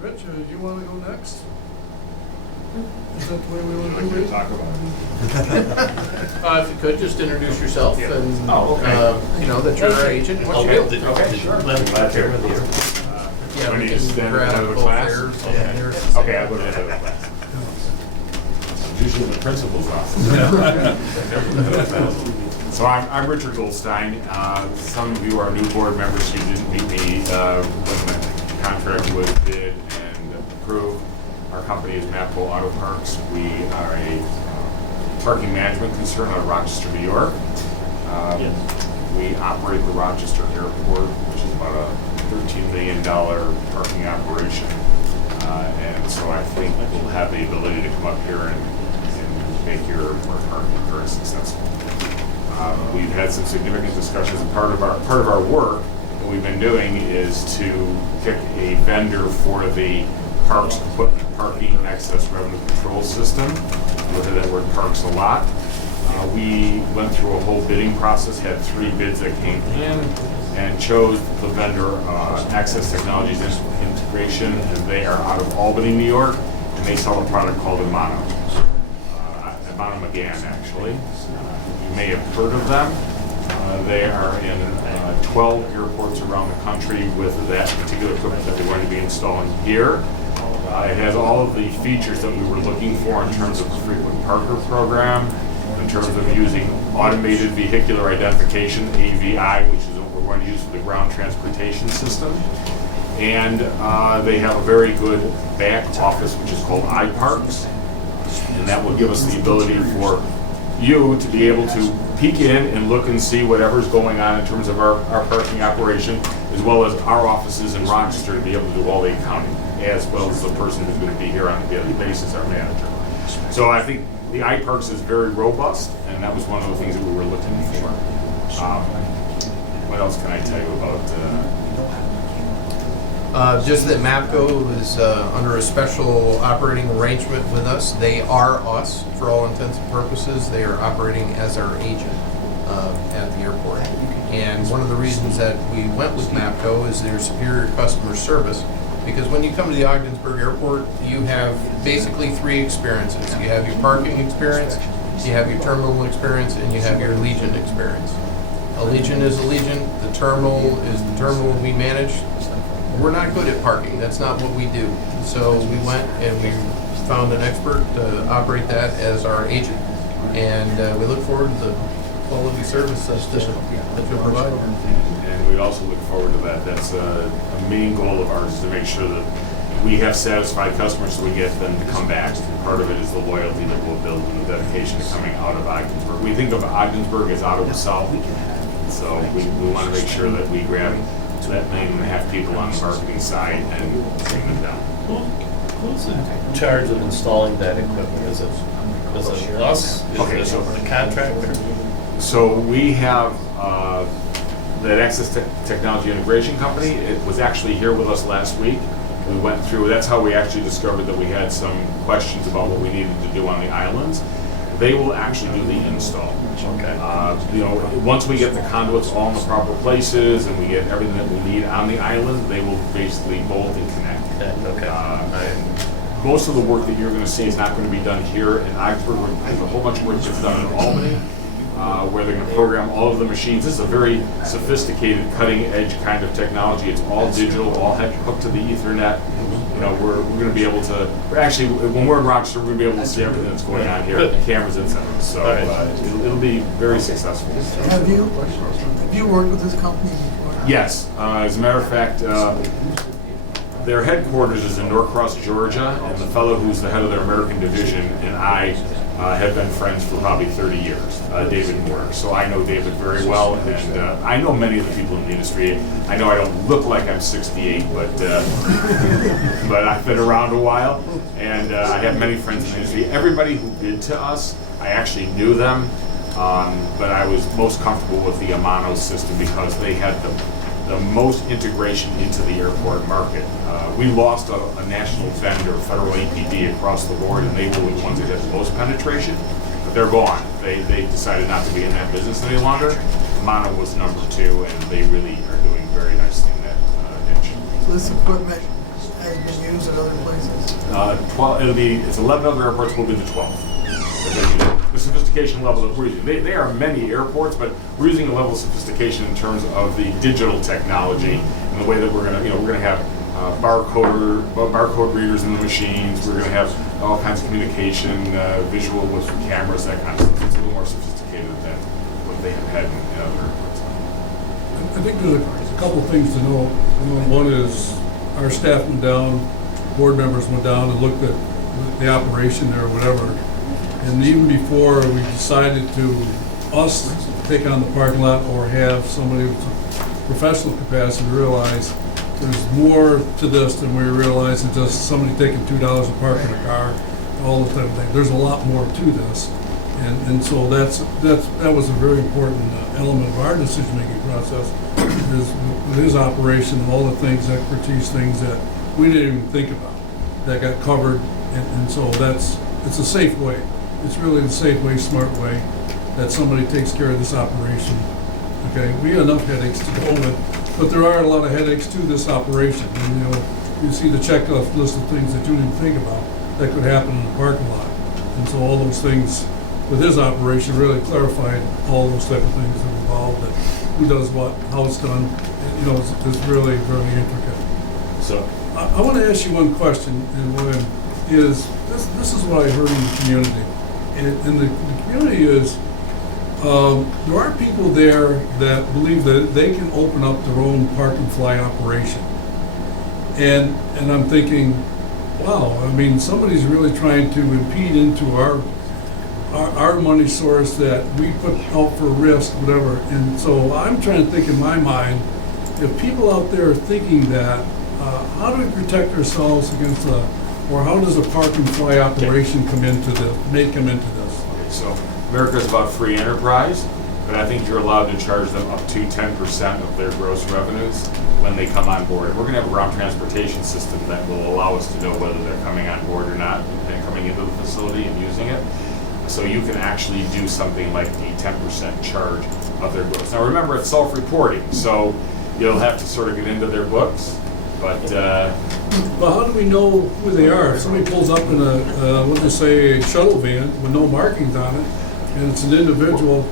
Rich, do you want to go next? Is that the way we want to do it? Talk about If you could, just introduce yourself Yeah. and, okay. you know, that you're our agent and what you do. Okay, sure. Glad to be here. Yeah, Do I we need to can stand grab at the head of the both class? chairs. Okay. Yeah, yours is Okay, the I'll go to the head of the class. Usually in the principal's office. So I'm Richard Goldstein. Some of you are new board members. You didn't meet me when the contract was bid and approved. Our company is Mapco Auto Parks. We are a parking management concern out of Rochester, New York. We operate the Rochester Airport, which is about a $13 million parking operation. And so I think we'll have the ability to come up here and make your parking very successful. We've had some significant discussions, and part of our work that we've been doing is to pick a vendor for the parks equipment parking access revenue control system. You'll hear that word parks a lot. We went through a whole bidding process, had 3 bids that came in, and chose the vendor Access Technologies Integration, and they are out of Albany, New York, and they sell a product called Amano. Amano McGann, actually. You may have heard of them. They are in 12 airports around the country with that particular equipment that we're going to be installing here. It has all of the features that we were looking for in terms of the frequent parker program, in terms of using automated vehicular identification, AVI, which is what we're going to use for the ground transportation system. And they have a very good back office, which is called iParks. And that will give us the ability for you to be able to peek in and look and see whatever's going on in terms of our parking operation, as well as our offices in Rochester to be able to do all the accounting, as well as the person who's going to be here on a daily basis, our manager. So I think the iParks is very robust, and that was one of the things that we were looking for. What else can I tell you about? Just that MAPCO is under a special operating arrangement with us. They are us for all intents and purposes. They are operating as our agent at the airport. And one of the reasons that we went with MAPCO is their superior customer service. Because when you come to the Ogdensburg Airport, you have basically 3 experiences. You have your parking experience, you have your terminal experience, and you have your Allegiant experience. Allegiant is Allegiant, the terminal is the terminal we manage. We're not good at parking, that's not what we do. So we went and we found an expert to operate that as our agent. And we look forward to the quality service that you'll provide. And we also look forward to that. That's a main goal of ours, is to make sure that we have satisfied customers so we get them to come back. And part of it is the loyalty that we'll build and the dedication to coming out of Ogdensburg. We think of Ogdensburg as out of the south, so we want to make sure that we grab that 1.5 million people on the marketing side and bring them down. Who's in charge of installing that equipment? Is it us? Okay, Is so- it the contractor? So we have that Access Technology Integration Company. It was actually here with us last week. We went through, that's how we actually discovered that we had some questions about what we needed to do on the islands. They will actually do the install. Okay. Once we get the conduits all in the proper places and we get everything that we need on the island, they will basically bolt and connect. Okay. And most of the work that you're going to see is not going to be done here in Ogdensburg. There's a whole bunch of work that's done in Albany, where they're going to program all of the machines. This is a very sophisticated, cutting-edge kind of technology. It's all digital, all hooked to the Ethernet. We're going to be able to. Actually, when we're in Rochester, we're going to be able to see everything that's going on here. The cameras inside. So it'll be very successful. Have you worked with this company before? Yes. As a matter of fact, their headquarters is in Norcross, Georgia, and the fellow who's the head of their American division and I have been friends for probably 30 years, David Moore. So I know David very well, and I know many of the people in the industry. I know I don't look like I'm 68, but I've been around a while, and I have many friends in the industry. Everybody who bid to us, I actually knew them, but I was most comfortable with the Amano system because they had the most integration into the airport market. We lost a national vendor, federal APD, across the board, and they were the ones that had the most penetration, but they're gone. They decided not to be in that business any longer. Amano was number 2, and they really are doing very nicely in that niche. this equipment has been used at other places? 12, it's 11 other airports, will be the 12th. The sophistication level that we're using. They are many airports, but we're using a level of sophistication in terms of the digital technology and the way that we're gonna have barcode readers in the machines. We're gonna have all kinds of communication, visual with cameras, that kind of stuff. It's a little more sophisticated than what they have had in other airports. I think there's a couple of things to know. One is our staff went down, board members went down and looked at the operation there or whatever. And even before we decided to take on the parking lot or have somebody with professional capacity, realize there's more to this than we realize than just somebody taking $2 to park in a car, all the type of thing. There's a lot more to this. And so that was a very important element of our decision-making process, is with his operation and all the things, expertise, things that we didn't even think about, that got covered. And so it's a safe way. It's really the safe way, smart way, that somebody takes care of this operation. Okay, we have enough headaches to go with, but there are a lot of headaches to this operation. And, you see the checklist list of things that you didn't think about that could happen in the parking lot. And so all those things with his operation really clarified all those type of things that are involved, that who does what, how it's done. It's really very intricate. So I want to ask you one question, and William, is this is what I heard in the community. And the community is, there are people there that believe that they can open up their own park and fly operation. And I'm thinking, wow, I mean, somebody's really trying to impede into our money source that we put out for risk, whatever. And so I'm trying to think in my mind, if people out there are thinking that, how do we protect ourselves against or how does a park and fly operation come into this? Okay, so America's about free enterprise, but I think you're allowed to charge them up to 10% of their gross revenues when they come on board. And we're going to have a ground transportation system that will allow us to know whether they're coming on board or not, and coming into the facility and using it. So you can actually do something like the 10% charge of their gross. Now remember, it's self-reporting, so you'll have to sort of get into their books. But well, how do we know who they are? If somebody pulls up in a shuttle van with no markings on it, and it's an individual.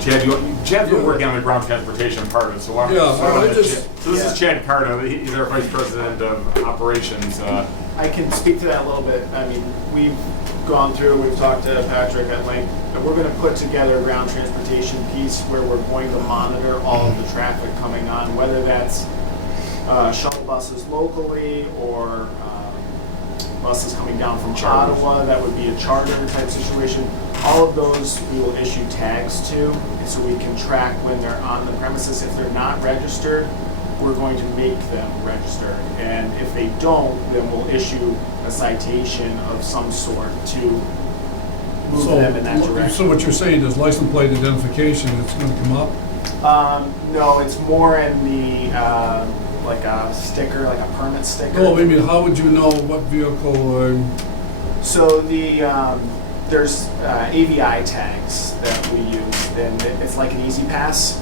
Chad's been working on the ground transportation part of it, so this is Chad Cardo. He's our Vice President of Operations. I can speak to that a little bit. I mean, we've talked to Patrick at length, and we're going to put together a ground transportation piece where we're going to monitor all of the traffic coming on, whether that's shuttle buses locally or buses coming down from Ottawa. That would be a charter type situation. All of those we will issue tags to, so we can track when they're on the premises. If they're not registered, we're going to make them registered. And if they don't, then we'll issue a citation of some sort to move them in that direction. So what you're saying is license plate identification is going to come up? No, it's more in the like a sticker, like a permit sticker. Oh, I mean, how would you know what vehicle? So there's AVI tags that we use, and it's like an easy pass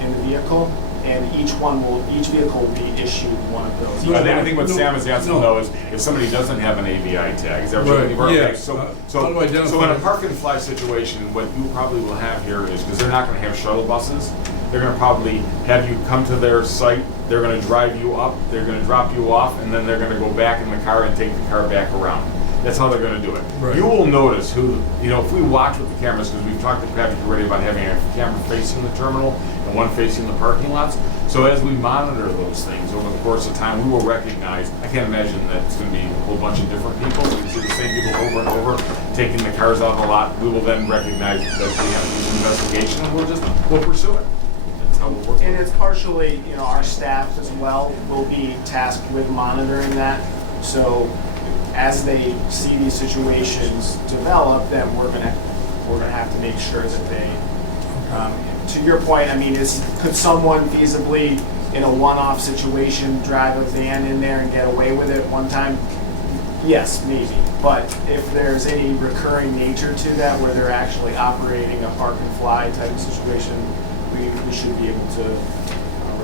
in the vehicle, and each vehicle will be issued one of those. I think what Sam is asking though is if somebody doesn't have an AVI tag, is that what you're Right. Yeah. okay? So in a park and fly situation, what you probably will have here is, because they're not going to have shuttle buses, they're going to probably have you come to their site, they're going to drive you up, they're going to drop you off, and then they're going to go back in the car and take the car back around. That's how they're going to do it. Right. You will notice if we watch with the cameras, because we've talked to Patrick already about having a camera facing the terminal and one facing the parking lots. So as we monitor those things over the course of time, we will recognize, I can't imagine that it's going to be a whole bunch of different people. We can see the same people over and over taking the cars out of the lot. We will then recognize that we have to do some investigation, and we'll pursue it. That's how we'll work. And it's partially, our staff as well will be tasked with monitoring that. So as they see these situations develop, then we're gonna have to make sure that they. To your point, I mean, could someone feasibly, in a one-off situation, drive a van in there and get away with it one time? Yes, maybe. But if there's any recurring nature to that, where they're actually operating a park and fly type of situation, we should be able to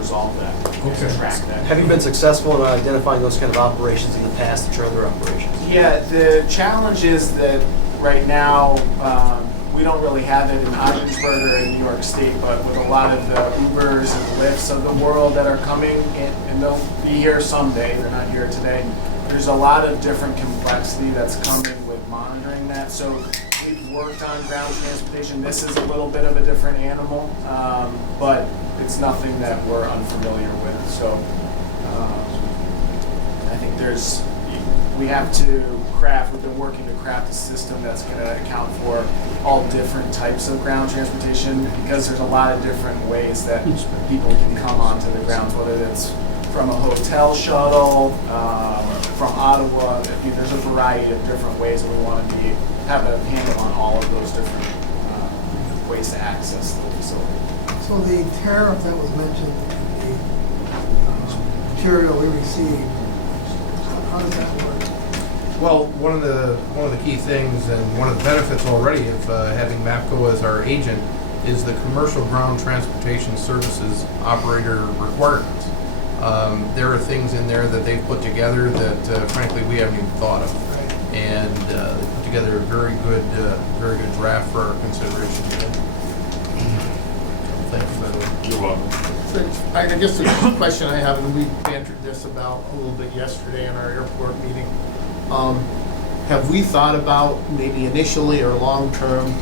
resolve that, Okay. and track that. Have you been successful in identifying those kind of operations in the past, the trailer operations? Yeah, the challenge is that right now, we don't really have it in Ogdensburg or in New York State, but with a lot of the Ubers and Lyfts of the world that are coming, and they'll be here someday, they're not here today, there's a lot of different complexity that's coming with monitoring that. So we've worked on ground transportation. This is a little bit of a different animal, but it's nothing that we're unfamiliar with. So I think we have to we've been working to craft a system that's going to account for all different types of ground transportation, because there's a lot of different ways that people can come onto the grounds, whether it's from a hotel shuttle, from Ottawa. There's a variety of different ways, and we want to have a handle on all of those different ways to access the facility. So the tariff that was mentioned, the material we received, how does that work? Well, one of the key things and one of the benefits already of having MAPCO as our agent is the commercial ground transportation services operator requirements. There are things in there that they've put together that frankly we haven't even thought of, and they put together a very good draft for our consideration today. Thanks, by the way. You're welcome. I guess the question I have, and we bantered this about a little bit yesterday in our airport meeting, have we thought about maybe initially or long term,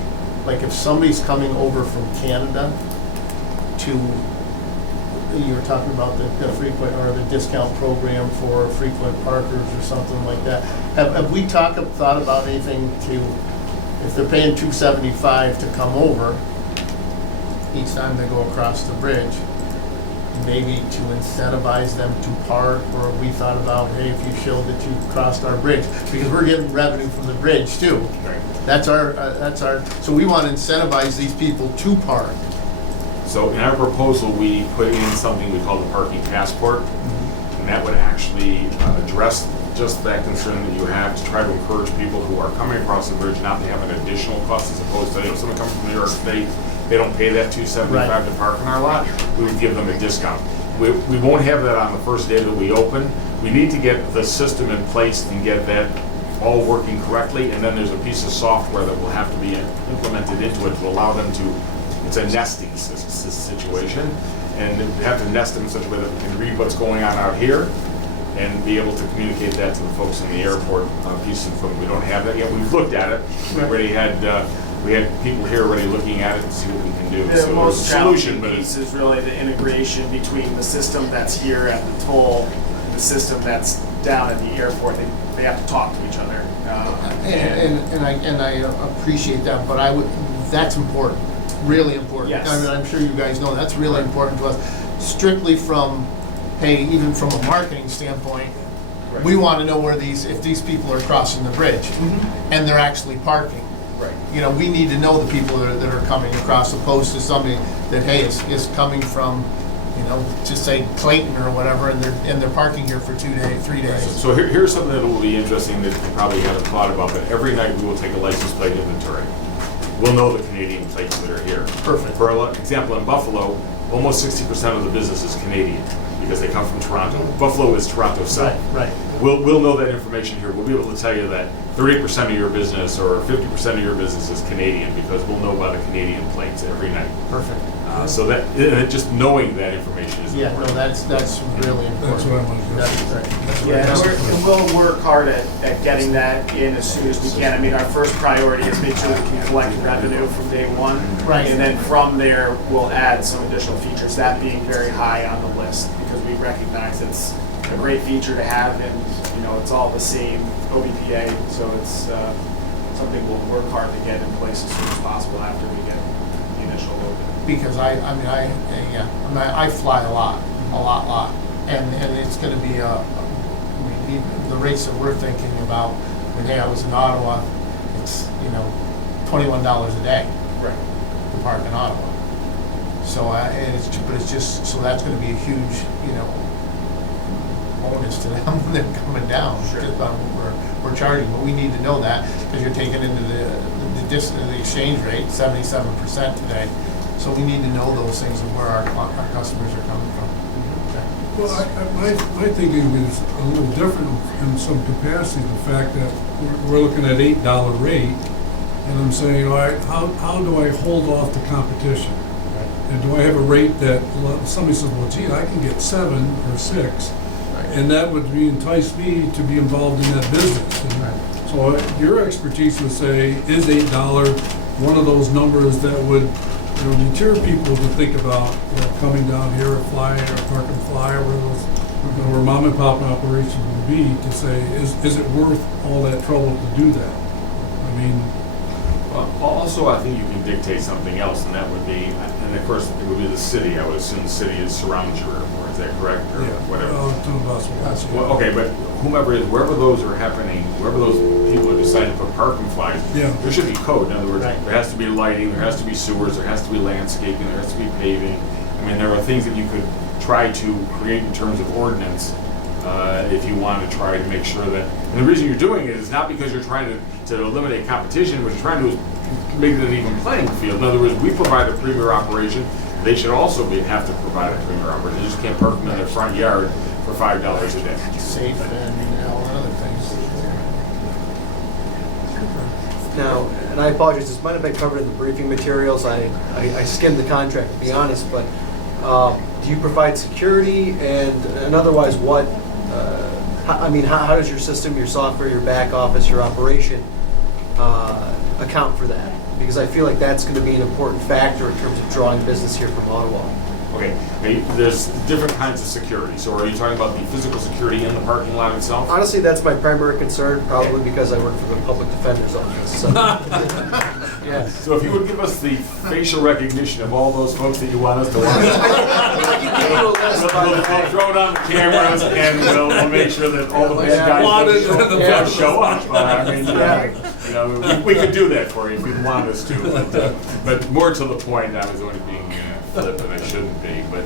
like if somebody's coming over from Canada to, you were talking about the frequent or the discount program for frequent parkers or something like that. Have we thought about anything to, if they're paying $275 to come over each time they go across the bridge, maybe to incentivize them to park, or we thought about, hey, if you showed that you crossed our bridge, because we're getting revenue from the bridge too. Right. That's our, so we want to incentivize these people to park. So in our proposal, we put in something we call the parking passport, and that would actually address just that concern that you have, to try to encourage people who are coming across the bridge not to have an additional cost, as opposed to, if someone comes from New York State, they don't pay that $275 Right. to park in our lot, we would give them a discount. We won't have that on the first day that we open. We need to get the system in place and get that all working correctly, and then there's a piece of software that will have to be implemented into it to allow them to, it's a nesting situation, and they have to nest them in such a way that we can read what's going on out here and be able to communicate that to the folks in the airport piece of equipment. We don't have that yet. We've looked at it. We already had people here already looking at it to see what we can do. The So there's a most solution, challenging but piece it's, is really the integration between the system that's here at the toll and the system that's down at the airport. They have to talk to each other. And I appreciate that, but that's important, really important. Yes. I mean, I'm sure you guys know that's really important to us. Strictly from, hey, even from a marketing standpoint, Right. we want to know if these people are crossing the bridge and they're actually parking. Right. You know, we need to know the people that are coming across, opposed to somebody that, hey, is coming from, you know, just say Clayton or whatever, and they're parking here for 2 days, 3 days. so here's something that will be interesting that you probably haven't thought about, but every night we will take a license plate inventory. We'll know the Canadian plates that are here. Perfect. For example, in Buffalo, almost 60% of the business is Canadian because they come from Toronto. Buffalo is Toronto South. Right. We'll know that information here. We'll be able to tell you that 30% of your business or 50% of your business is Canadian, because we'll know by the Canadian plates every night. Perfect. So that just knowing that information is Yeah, no, important. that's really important. That's what I wanted to That's say. right. Yeah, and we'll work hard at getting that in as soon as we can. I mean, our first priority is make sure we can collect revenue from day one. Right. And then from there, we'll add some additional features, that being very high on the list, because we recognize it's a great feature to have, and, you know, it's all the same OBPA, so it's something we'll work hard to get in place as soon as possible after we get the initial load. Because I fly a lot, and it's going to be the rates that we're thinking about. When hey, I was in Ottawa, it's $21 a day Right. to park in Ottawa. So but it's just so that's going to be a huge bonus to them when they're coming down. Sure. Just about what we're charging, but we need to know that, because you're taking into the exchange rate 77% today. So we need to know those things and where our customers are coming from. Well, my thinking is a little different in some capacity, the fact that we're looking at $8 rate, and I'm saying, all right, how do I hold off the competition? And do I have a rate that somebody says, well, gee, I can get 7 or 6, and that would entice me to be involved in that business. And so your expertise would say, is $8 one of those numbers that would deter people to think about coming down here or flying or park and fly or where those where mom and pop operation would be, to say, is it worth all that trouble to do that? I mean, also, I think you can dictate something else, and that would be, and of course, it would be the city. I would assume the city surrounds your airport. Is that correct? Or whatever. Well, okay, but wherever those are happening, wherever those people have decided to put parking flags, there should be code. In other words, there has to be lighting, there has to be sewers, there has to be landscaping, there has to be paving. I mean, there are things that you could try to create in terms of ordinance if you want to try to make sure that. And the reason you're doing it is not because you're trying to eliminate competition, but you're trying to make it an even playing field. In other words, we provide a premier operation. They should also have to provide a premier operation. You just can't park them in their front yard for $5 a day. Safe and all other things. Now, and I apologize, this might have been covered in the briefing materials. I skimmed the contract, to be honest, but do you provide security, and otherwise what, how does your system, your software, your back office, your operation account for that? Because I feel like that's going to be an important factor in terms of drawing business here from Ottawa. Okay, there's different kinds of security. So are you talking about the physical security in the parking lot itself? Honestly, that's my primary concern, probably because I work for the public defender's office. So. Yes. So if you would give us the facial recognition of all those folks that you want us to watch, we'll throw it on the cameras and we'll make sure that all the big guys show up. We could do that for you if you'd want us to. But more to the point, I was only being flip, and I shouldn't be. But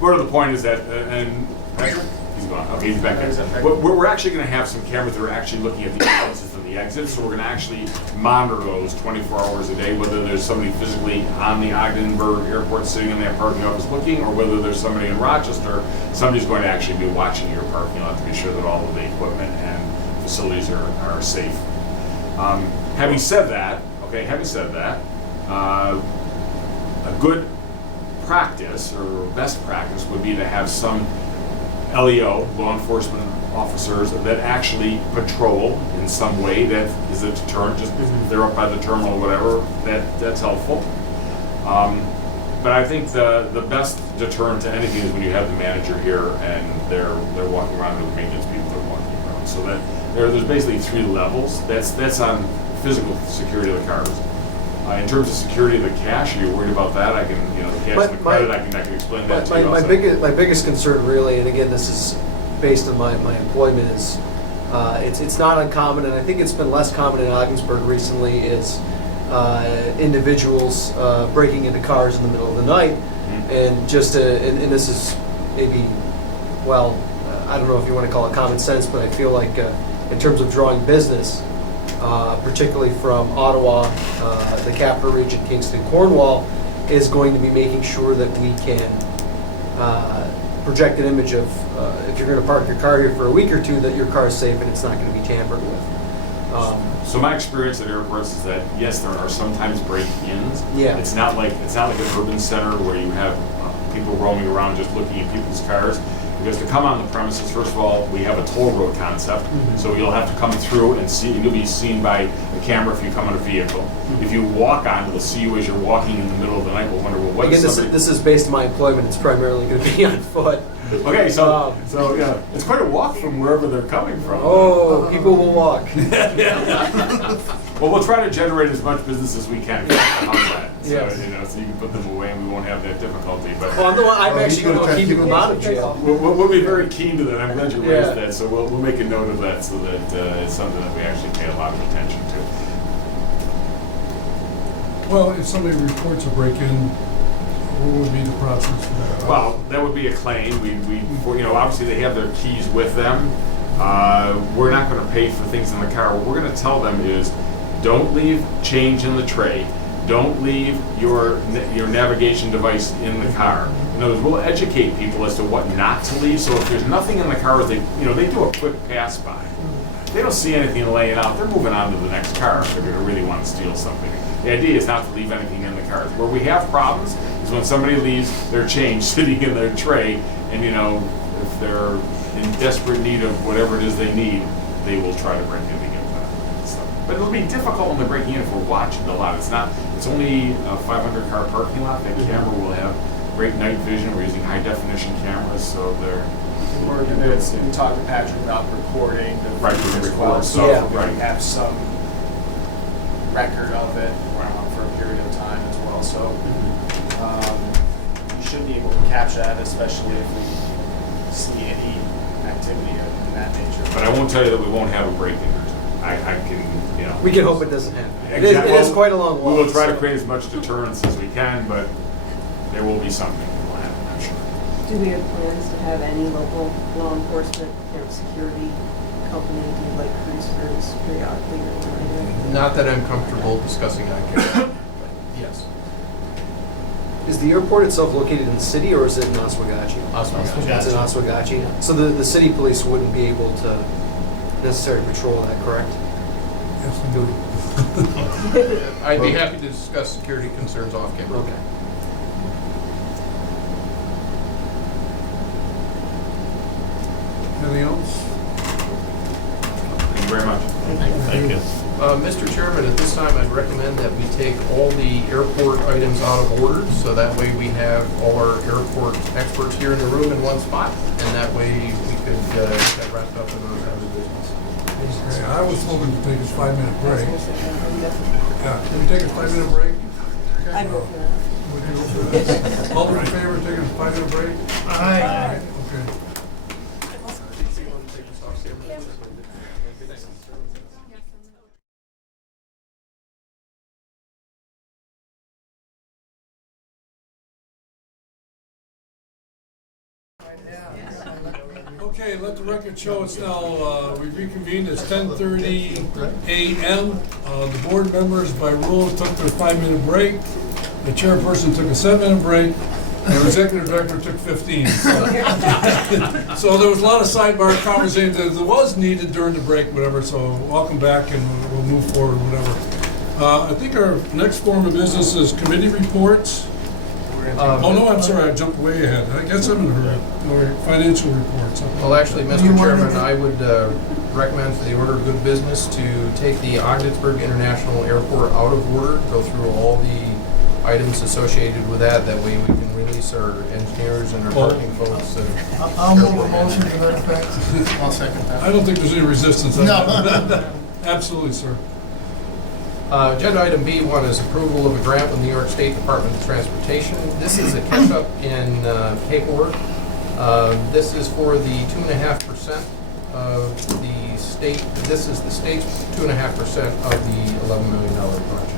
more to the point is that, and Patrick, he's gone. Okay, he's back there. We're actually going to have some cameras that are actually looking at the entrances and the exits, so we're going to actually monitor those 24 hours a day, whether there's somebody physically on the Ogdensburg airport sitting in that parking office looking, or whether there's somebody in Rochester, somebody's going to actually be watching your parking lot to be sure that all of the equipment and facilities are safe. Having said that, a good practice or best practice would be to have some LEO, law enforcement officers, that actually patrol in some way that is a deterrent. Just if they're up by the terminal or whatever, that's helpful. But I think the best deterrent to anything is when you have the manager here and they're walking around, and the maintenance people are walking around. So that there's basically 3 levels. That's on physical security of the cars. In terms of security of the cash, are you worried about that? I can, the cash and the credit, I can explain that to you also. My biggest concern really, and again, this is based on my employment, is it's not uncommon, and I think it's been less common in Ogdensburg recently, is individuals breaking into cars in the middle of the night, and and this is maybe, I don't know if you want to call it common sense, but I feel like in terms of drawing business, particularly from Ottawa, the capital region, Kingston, Cornwall, is going to be making sure that we can project an image of if you're going to park your car here for a week or two, that your car is safe and it's not going to be tampered with. So my experience at airports is that yes, there are sometimes break-ins. Yeah. It's not like an urban center where you have people roaming around just looking at people's cars. Because to come on the premises, first of all, we have a toll road concept, so you'll have to come through and see, and you'll be seen by the camera if you come in a vehicle. If you walk on, we'll see you as you're walking in the middle of the night. We'll wonder, well, what is somebody... This is based on my employment. It's primarily going to be on foot. Okay, so yeah, it's quite a walk from wherever they're coming from. Oh, people will walk. Well, we'll try to generate as much business as we can. Yes. So you can put them away and we won't have that difficulty. But I'm actually going to keep them out of jail. We'll be very keen to that. I'm glad you raised that. So we'll make a note of that so that it's something that we actually pay a lot of attention to. Well, if somebody reports a break-in, what would be the process for that? Well, that would be a claim. Obviously they have their keys with them. We're not going to pay for things in the car. What we're going to tell them is, don't leave change in the tray. don't leave your navigation device in the car. In other words, we'll educate people as to what not to leave. So if there's nothing in the car, they do a quick pass by. If they don't see anything laying out, they're moving on to the next car if they're going to really want to steal something. The idea is not to leave anything in the cars. Where we have problems is when somebody leaves their change sitting in their tray, and if they're in desperate need of whatever it is they need, they will try to break in to get that stuff. But it'll be difficult when they're breaking in if we're watching the lot. It's only a 500 car parking lot. That camera will have great night vision. We're using high definition cameras, so they're. We're going to talk to Patrick about recording the Right, video we can as record, well, so, so yeah. we Right. have some record of it for a period of time as well. So you should be able to capture that, especially if we see any activity in that nature. But I won't tell you that we won't have a break-in or two. I can, We can hope it doesn't happen. It Exactly. is quite a long walk. We will try to so- create as much deterrence as we can, but there will be something that will happen, I'm sure. Do we have plans to have any local law enforcement, security company do like cruisers periodically or whatever? Not that I'm comfortable discussing on camera, but yes. Is the airport itself located in the city or is it in Oswegatchie? Oswegatchie. It's in Oswegatchie. So the city police wouldn't be able to necessarily patrol that, correct? Yes, we do. I'd be happy to discuss security concerns off camera. Okay. Anything else? Thank you very much. Thank you. Mr. Chairman, at this time, I'd recommend that we take all the airport items out of order, so that way we have all our airport experts here in the room in one spot, and that way we could get that wrapped up in our other business. Okay, I was hoping to take a 5-minute break. Yeah, can we take a 5-minute break? I vote for that. We can go for this. All in favor of taking a 5-minute break? Aye. Okay. Okay, let the record show it's now, we reconvened, it's 10:30 a.m. The board members by rule took their 5-minute break. The chairperson took a 7-minute break. And the executive director took 15. So there was a lot of sidebar conversations that was needed during the break, whatever, so welcome back and we'll move forward, whatever. I think our next form of business is committee reports. Oh, no, I'm sorry, I jumped way ahead. I guess I'm in a hurry. Or financial reports. Well, actually, Mr. Chairman, I would recommend for the order of good business to take the Ogdensburg International Airport out of order, go through all the items associated with that. That way we can release our engineers and our parking folks. I'll move a motion to that effect. I'll second that. I don't think there's any resistance. No. Absolutely, sir. Agenda item B1 is approval of a grant with New York State Department of Transportation. This is a catch-up in paperwork. This is for the 2.5% of the state. This is the state's 2.5% of the $11 million project.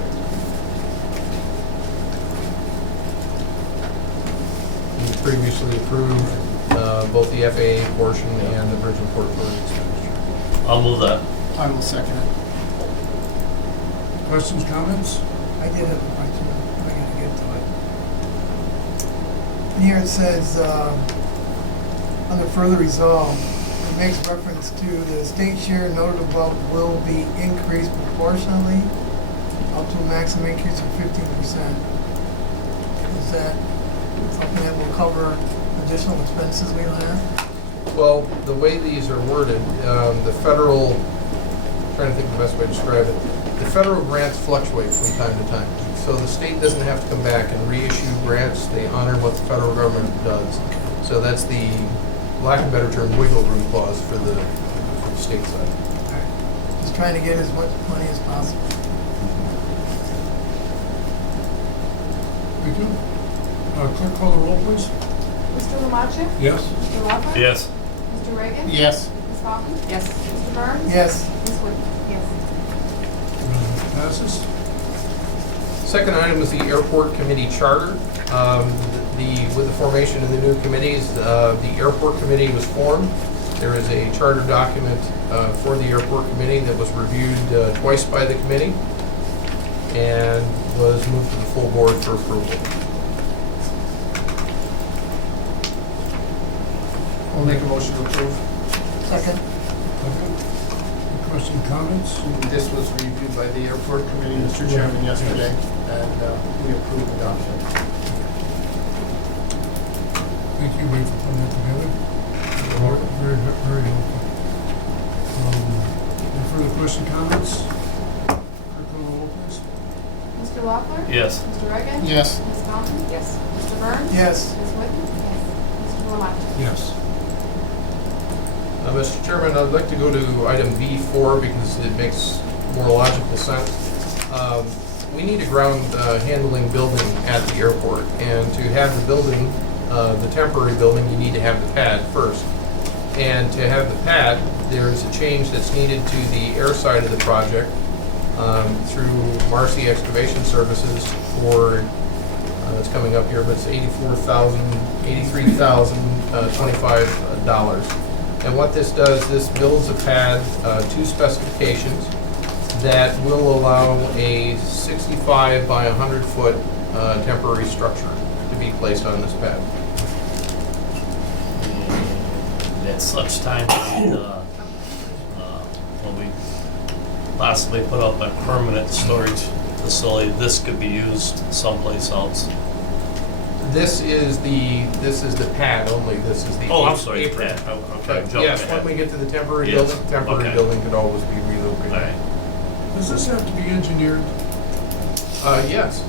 We previously approved both the FAA portion and the Bridge and Port Authority expenditure. I'll move that. I will second it. Questions, comments? I did have a question, I'm gonna get to it. And here it says, under further resolve, it makes reference to the state share noted above will be increased proportionally up to a maximum increase of 15%. Is that something that will cover additional expenses we don't have? Well, the way these are worded, the federal, trying to think of the best way to describe it, the federal grants fluctuate from time to time. So the state doesn't have to come back and reissue grants. They honor what the federal government does. So that's the, lack of a better term, wiggle room clause for the state side. Just trying to get as much money as possible. Thank you. Clerk, call the roll, please. Mr. Lamache? Yes? Mr. Lawler? Yes. Mr. Reagan? Yes. Ms. Hoffman? Yes. Mr. Burns? Yes. Ms. Whitney? Yes. Passes. Second item is the airport committee charter. With the formation of the new committees, the airport committee was formed. There is a charter document for the airport committee that was reviewed twice by the committee. And was moved to the full board for approval. I'll make a motion to approve. Second. Second. Any question, comments? This was reviewed by the airport committee, Mr. Chairman, yesterday, and we approved adoption. Thank you, Wade, for putting that together. Very, very helpful. Any further question, comments? Clerk call the roll, please. Mr. Loeffler? Yes. Mr. Reagan? Yes. Ms. Dalton? Yes. Mr. Burns? Yes. Ms. Whitten? Yes. Mr. Lamache? Yes. Mr. Chairman, I'd like to go to item B4 because it makes more logical sense. We need a ground handling building at the airport, and to have the building, the temporary building, you need to have the pad first. And to have the pad, there's a change that's needed to the air side of the project through Marcy Excavation Services for, it's coming up here, but it's $83,025. And what this does, this builds a pad to specifications that will allow a 65 by 100 foot temporary structure to be placed on this pad. And at such time, when we possibly put up a permanent storage facility, this could be used someplace else. This is the pad only, this is the Oh, I'm sorry, apron. Pat. I'm But jumping yes, ahead. when we get to the temporary Yes, building, temporary okay. building could always be All relocated. right. Does this have to be engineered? Yes,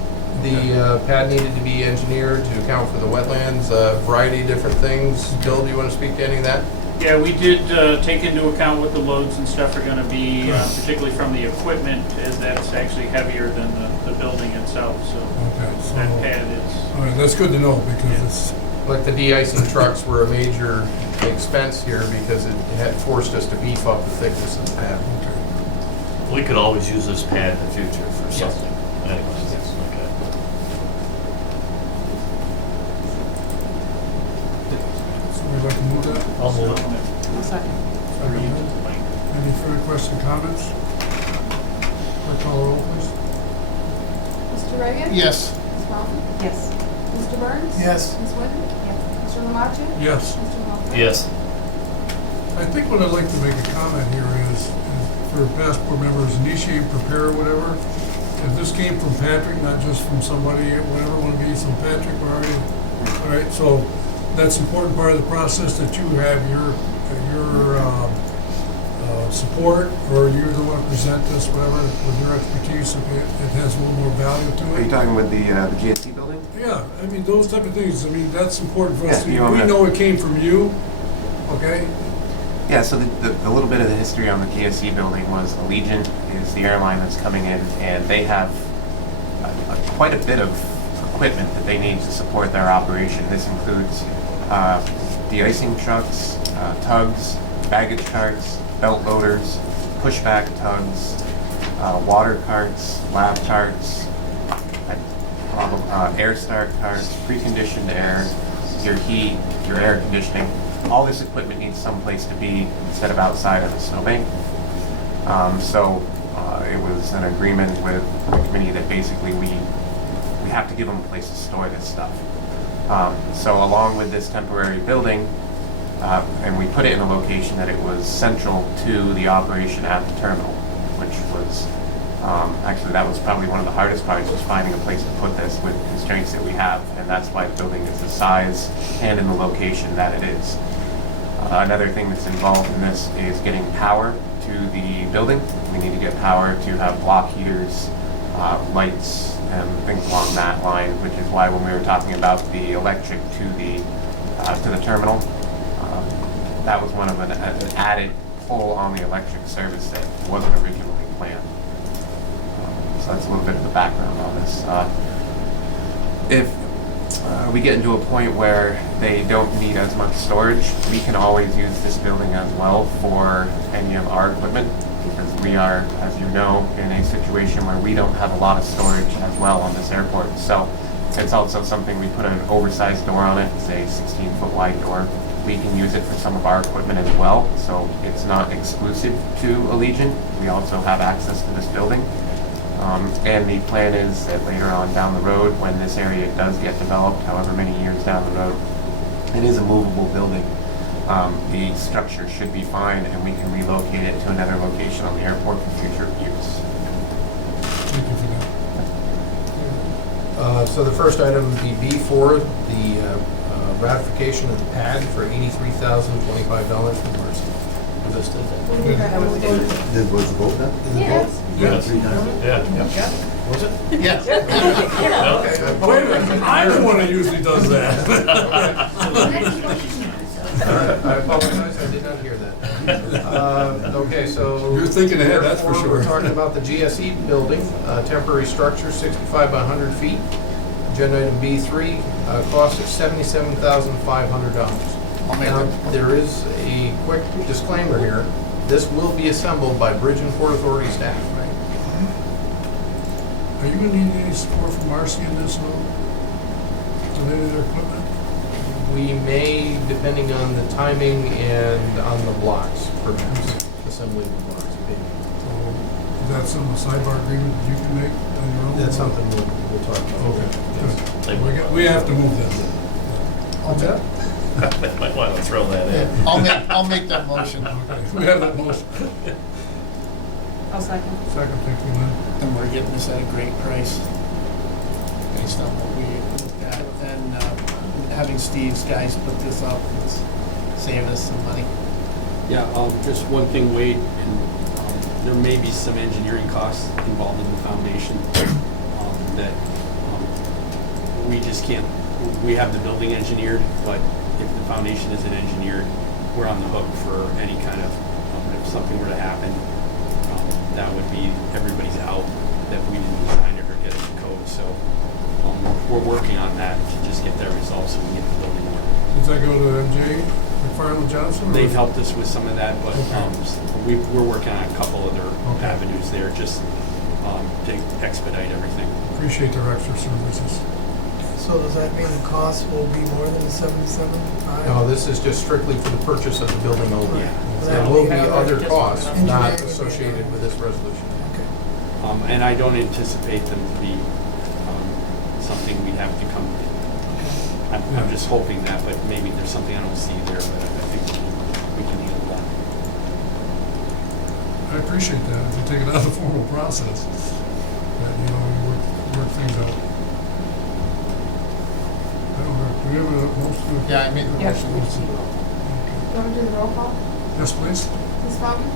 the pad needed to be engineered to account for the wetlands, a variety of different things. Bill, do you want to speak to any of that? Yeah, we did take into account what the loads and stuff are going to be, particularly from the equipment, as that's actually heavier than the building itself, so Okay, so, that pad is, all right, that's good to know because it's, Like the de-icing trucks were a major expense here because it had forced us to beef up the thickness of the pad. okay. We could always use this pad in the future for Yes. something. Anyways, okay. So we'd like to move that? I'll move it. Second. Any further question, comments? Clerk call the roll, please. Mr. Reagan? Yes. Ms. Dalton? Yes. Mr. Burns? Yes. Ms. Whitten? Yes. Mr. Lamache? Yes. Mr. Loeffler? Yes. I think what I'd like to make a comment here is for past board members, initiate, prepare, whatever. If this came from Patrick, not just from somebody, whatever, want to be some Patrick, all right, so that's an important part of the process that you have your support, or you're the one to present this, whatever, with your expertise, if it has a little more value to Are you it. talking with the GSC building? Yeah, I mean, those type of things, I mean, that's important for us. Yeah, We you want to- know it came from you, okay? Yeah, so the little bit of the history on the GSC building was Allegiant is the airline that's coming in, and they have quite a bit of equipment that they need to support their operation. This includes de-icing trucks, tugs, baggage carts, belt loaders, pushback tugs, water carts, lab carts, air start carts, preconditioned air, your heat, your air conditioning. All this equipment needs someplace to be instead of outside on a snowbank. So it was an agreement with the committee that basically we have to give them a place to store this stuff. So along with this temporary building, and we put it in a location that it was central to the operation at the terminal, which was actually that was probably one of the hardest parts, was finding a place to put this with constraints that we have, and that's why the building is the size and in the location that it is. Another thing that's involved in this is getting power to the building. We need to get power to have block heaters, lights, and things along that line, which is why when we were talking about the electric to the terminal, that was one of an added pull on the electric service that wasn't originally planned. So that's a little bit of the background on this. If we get into a point where they don't need as much storage, we can always use this building as well for any of our equipment, because we are, as you know, in a situation where we don't have a lot of storage as well on this airport. So it's also something, we put an oversized door on it, it's a 16-foot wide door. We can use it for some of our equipment as well, so it's not exclusive to Allegiant. We also have access to this building. And the plan is that later on down the road, when this area does get developed, however many years down the road, it is a movable building. The structure should be fine, and we can relocate it to another location on the airport for future use. Thank you for that. So the first item would be B4, the ratification of the pad for $83,025 from Marcy. Was the vote done? Yes. Yes. Yeah. Was it? Yes. Wait a minute, I'm the one that usually does that. I apologize, I did not hear that. Okay, so. You're thinking ahead, that's for therefore, sure. We're talking about the GSE building, temporary structure, 65 by 100 feet. Agenda item B3, cost of $77,500. Now, there is a quick disclaimer here. This will be assembled by Bridge and Port Authority staff, right? Are you gonna need any support from Marcy in this, related to their equipment? We may, depending on the timing and on the blocks, perhaps, assembly of the blocks. So, is that some sidebar agreement that you can make on your own? That's something we'll talk about. Okay, Yes. we have to move this. I'll make, Might want to throw that in. I'll make that motion. Okay, we have that motion. I'll second. Second, thank you, Lynn. And we're getting this at a great price based on what we looked at. And having Steve's guys put this up, it's saving us some money. Yeah, just one thing, Wade, and there may be some engineering costs involved in the foundation that we just can't, we have the building engineered, but if the foundation isn't engineered, we're on the hook for any kind of, if something were to happen, that would be, everybody's out, that we didn't design it or get it to code. So we're working on that to just get that resolved so we can get the building ordered. Does that go to MJ, McFarland Johnson? or- They've helped us with some of that, but we're working on a couple other Okay. avenues there just to expedite everything. Appreciate their extra services. So does that mean the cost will be more than the 77.5? No, this is just strictly for the purchase of the building only. Yeah. There will be other costs not Engineering. associated with this resolution. Okay. And I don't anticipate them to be something we have to come. I'm just hoping that, but maybe there's something I don't see there, but I think we can handle that. I appreciate that, if you take it out of the formal process, that, you work things out. I don't know, do we have a motion? Yeah, I made the Yes. motion. You want to do the roll call? Yes, please? Ms. Bowman?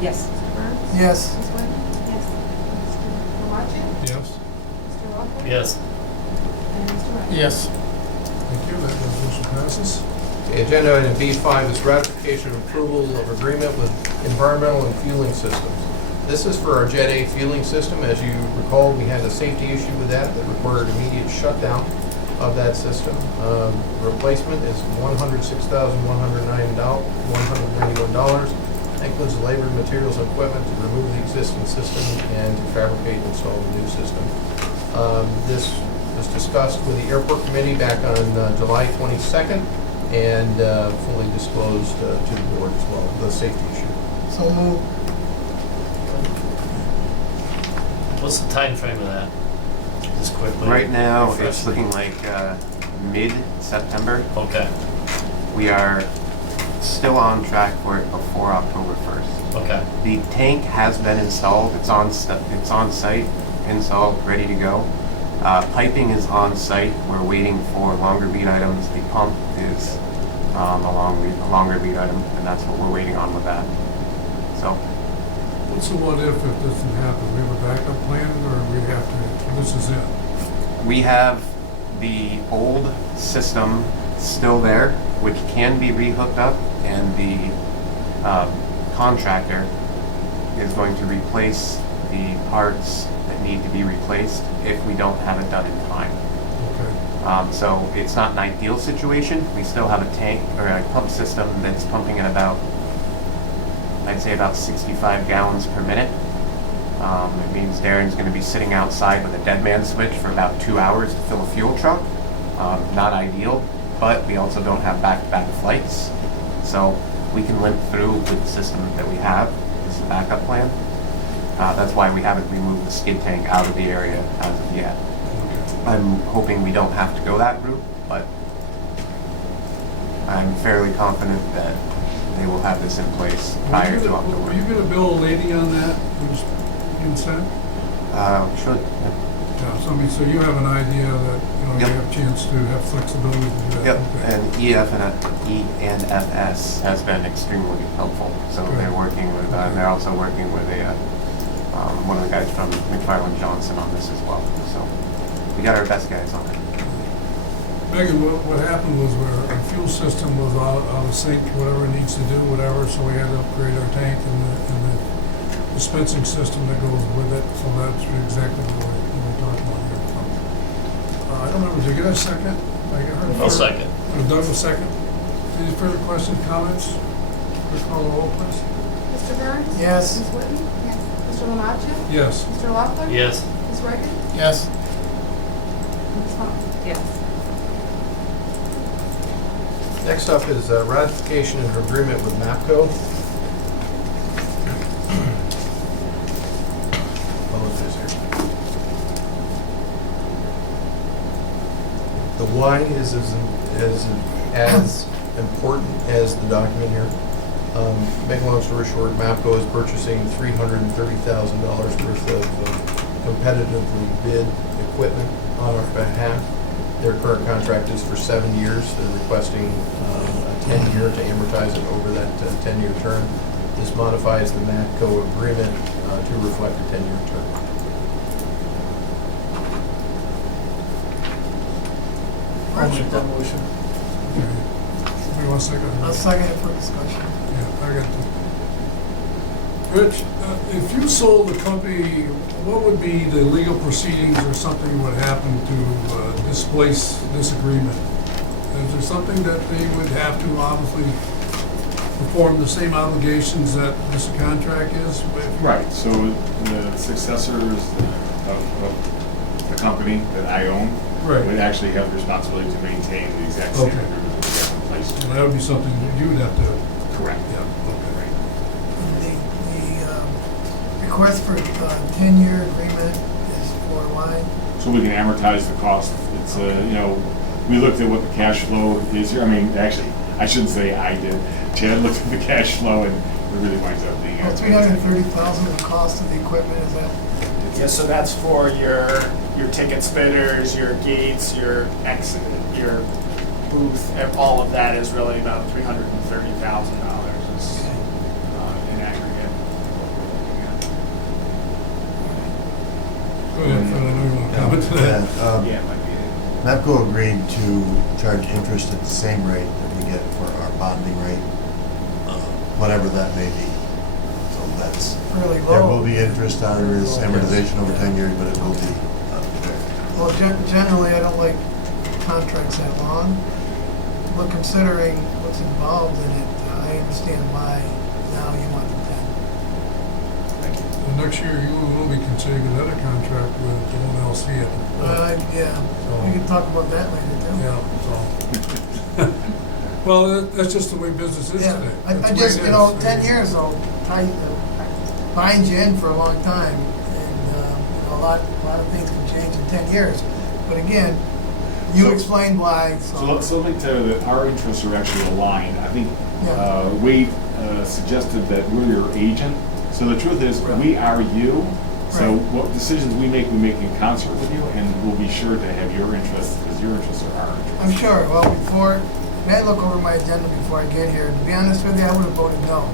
Yes. Mr. Burns? Yes. Ms. Whitman? Yes. Mr. Romachi? Yes. Mr. Rothman? Yes. And Mr. Wright? Yes. Thank you, that resolution passes. Okay, agenda item B5 is ratification and approval of agreement with environmental and fueling systems. This is for our Jet A fueling system. As you recall, we had a safety issue with that required immediate shutdown of that system. Replacement is $106,191. That includes the labor, materials, and equipment to remove the existing system and to fabricate and install the new system. This was discussed with the airport committee back on July 22nd and fully disclosed to the board as well, the safety issue. So move. What's the time frame of that? Just quickly. Right now, refresh it's me. looking like mid-September. Okay, We are still on track for it before October 1st. okay. The tank has been installed. It's on site, installed, ready to go. Piping is on site. We're waiting for longer lead items. The pump is a longer lead item, and that's what we're waiting on with that. So What's the what if it doesn't happen? We have a backup plan, or we have to, this is it? we have the old system still there, which can be rehooked up, and the contractor is going to replace the parts that need to be replaced if we don't have it done in time. Okay. So it's not an ideal situation. We still have a tank or a pump system that's pumping at about, I'd say about 65 gallons per minute. It means Darren's going to be sitting outside with a dead man switch for about 2 hours to fill a fuel truck. Not ideal, but we also don't have back-to-back flights. So we can limp through with the system that we have. This is a backup plan. That's why we haven't removed the skid tank out of the area as of yet. I'm hoping we don't have to go that route, but I'm fairly confident that they will have this in place prior to Were October. you gonna bill a lady on that, who's consent? Should, Yeah, so I mean, so you have an idea that, you know, you Yep. have a chance to have flexibility to do that? yep, Okay. and EFS has been extremely helpful. So Good. they're working with, they're also working with one of the guys from McFarland Johnson on this as well. So we got our best guys on it. Megan, what happened was our fuel system was out of sync, whatever it needs to do, whatever, so we had to upgrade our tank and the dispensing system that goes with it, so that's exactly what we're talking about here. So, I don't remember, did you get a second? I heard I'll first. second. Doug will second. Any further questions, comments? Clerk call the roll, please. Mr. Burns? Yes. Ms. Whitten? Yes. Mr. Lamacha? Yes. Mr. Loeffler? Yes. Ms. Reagan? Yes. Ms. Sonic? Yes. Next up is ratification of agreement with MAPCO. Apologize here. The why is as important as the document here. Make a long story short, MAPCO is purchasing $330,000 worth of competitively bid equipment on our behalf. Their current contract is for 7 years. They're requesting a 10-year to amortize it over that 10-year term. This modifies the MAPCO agreement to reflect a 10-year term. I'll make that motion. Okay. Somebody want a second? I'll second it for discussion. Yeah, I got to. Rich, if you sold the company, what would be the legal proceedings or something would happen to displace this agreement? Is there something that they would have to obviously perform the same obligations that this contract is with? Right, so the successors of the company that I own Right. would actually have the responsibility to maintain the exact same Okay. agreement that we have in place. And that would be something that you would have to, Correct. yeah, okay. The request for a 10-year agreement is for why? So we can amortize the cost. It's, we looked at what the cash flow is here. I mean, actually, I shouldn't say I did. Chad looked at the cash flow and it really winds up being. $330,000 the cost of the equipment, is that? Yeah, so that's for your ticket spitters, your gates, your exit, your booth, all of that is really about $330,000 is in aggregate. Go ahead, Fred, I know you want to comment to that. Yeah, it might be. MAPCO agreed to charge interest at the same rate that we get for our bonding rate, whatever that may be. So that's, Really low. there will be interest on this amortization over 10 years, but it will be. Well, generally, I don't like contracts that long, but considering what's involved in it, I understand why now you want the 10. The next year, you will be considering another contract with OLC at the. Yeah, we can talk about that later, too. Yeah, so. Well, that's just the way business is Yeah, today. I That's the way just, it you know, is. 10 years will bind you in for a long time, and a lot of things can change in 10 years. But again, you So- explained why, So let me tell you that our interests are actually aligned. I think Yeah. Wade suggested that we're your agent. So the truth is, Right. we are you. So Right. what decisions we make in concert with you, and we'll be sure to have your interests, because your interests are our interests. I'm sure, well, may I look over my agenda before I get here? To be honest with you, I would have voted no,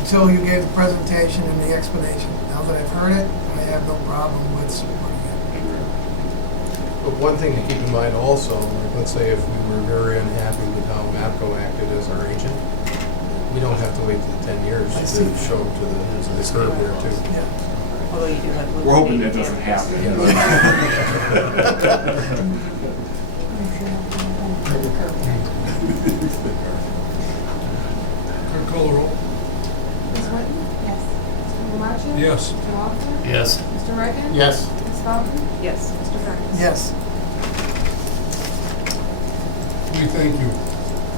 until you gave the presentation and the explanation. Now that I've heard it, I have no problem with supporting it. But one thing to keep in mind also, like let's say if we were very unhappy with how MAPCO acted as our agent, we don't have to wait till 10 years I to see. show to the curb there too. Yeah. Although you do have. We're hoping that doesn't happen. Clerk, call the roll. Ms. Whitten? Yes. Mr. Lamacha? Yes. Mr. Loeffler? Yes. Mr. Reagan? Yes. Ms. Falcon? Yes. Mr. Burns? Yes. We thank you.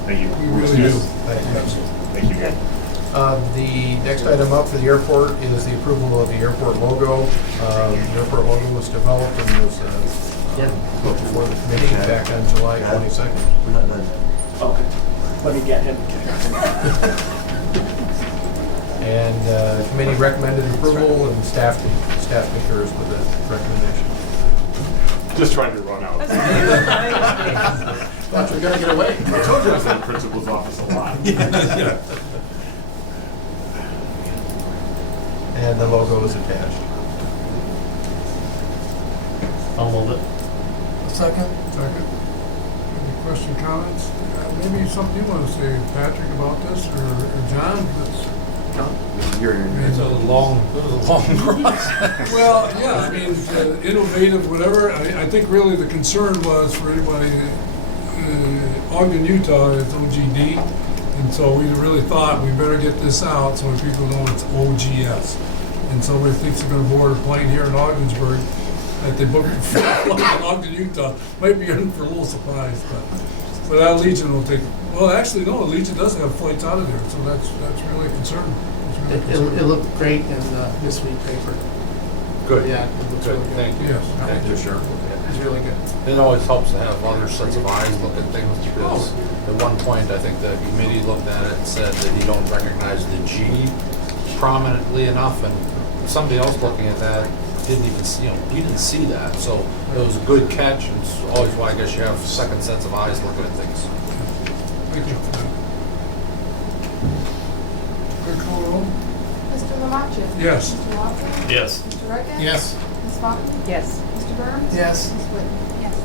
Thank you. We really do. Thank you. The next item up for the airport is the approval of the airport logo. The airport logo was developed and was put before the committee back on July 22nd. We're not done. Okay, let me get him. And the committee recommended approval, and staff concurs with the recommendation. Just trying to run out. Thought you were gonna get away. I told you I was in the principal's office a lot. And the logo is attached. I'll move it. Second? Second. Any question, comments? Maybe something you want to say, Patrick, about this, or John? It's a long process. Well, yeah, I mean, innovative, whatever. I think really the concern was for anybody, Ogden, Utah is OGD, and so we really thought we better get this out so people know it's OGS. And somebody thinks they're going to board a plane here in Ogdensburg, that they booked in Ogden, Utah, might be in for a little surprise, but Allegiant will take. Well, actually, no, Allegiant does have flights out of there, so that's really a concern. It looked great in this week's paper. Good. Yeah, it looks Good, really good. thank you. Yes. Thank you, sure. It's really good. It always helps to have other sets of eyes look at things, because at one point, I think the committee looked at it and said that you don't recognize the G prominently enough, and somebody else looking at that didn't even see, we didn't see that, so it was a good catch, and it's always why I guess you have second sets of eyes looking at things. Thank you. Clerk call roll? Mr. Lamachin? Yes. Mr. Walker? Yes. Mr. Reagan? Yes. Ms. Walton? Yes. Mr. Burns? Yes. Ms. Whitten? Yes.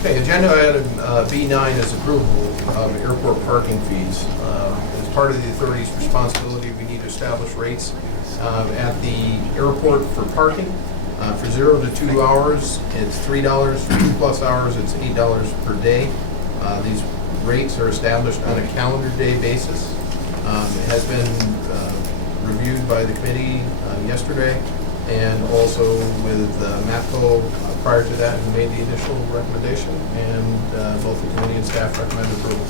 Okay, agenda item B9 is approval of airport parking fees. As part of the authority's responsibility, we need to establish rates at the airport for parking. For 0 to 2 hours, it's $3. For 2+ hours, it's $8 per day. These rates are established on a calendar day basis. It has been reviewed by the committee yesterday, and also with MAPCO prior to that, who made the initial recommendation, and both the committee and staff recommend approval.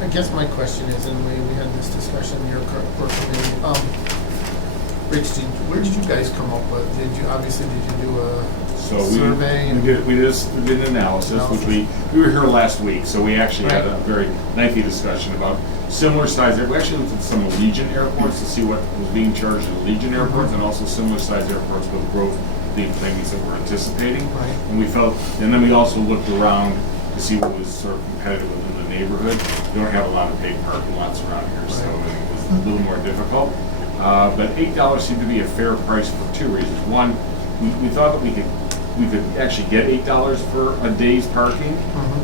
I guess my question is, and we had this discussion in your core committee. Rich, where did you guys come up with? Did you do a survey? We did an analysis, which we were here last week, so we actually had a very lengthy discussion about similar size. We actually looked at some Allegiant airports to see what was being charged at Allegiant airports, and also similar size airports with growth of the employees that we're anticipating. Right. And we felt, and then we also looked around to see what was sort of competitive within the neighborhood. We don't have a lot of paid parking lots around here, so it was a little more difficult. But $8 seemed to be a fair price for two reasons. One, we thought that we could actually get $8 for a day's parking.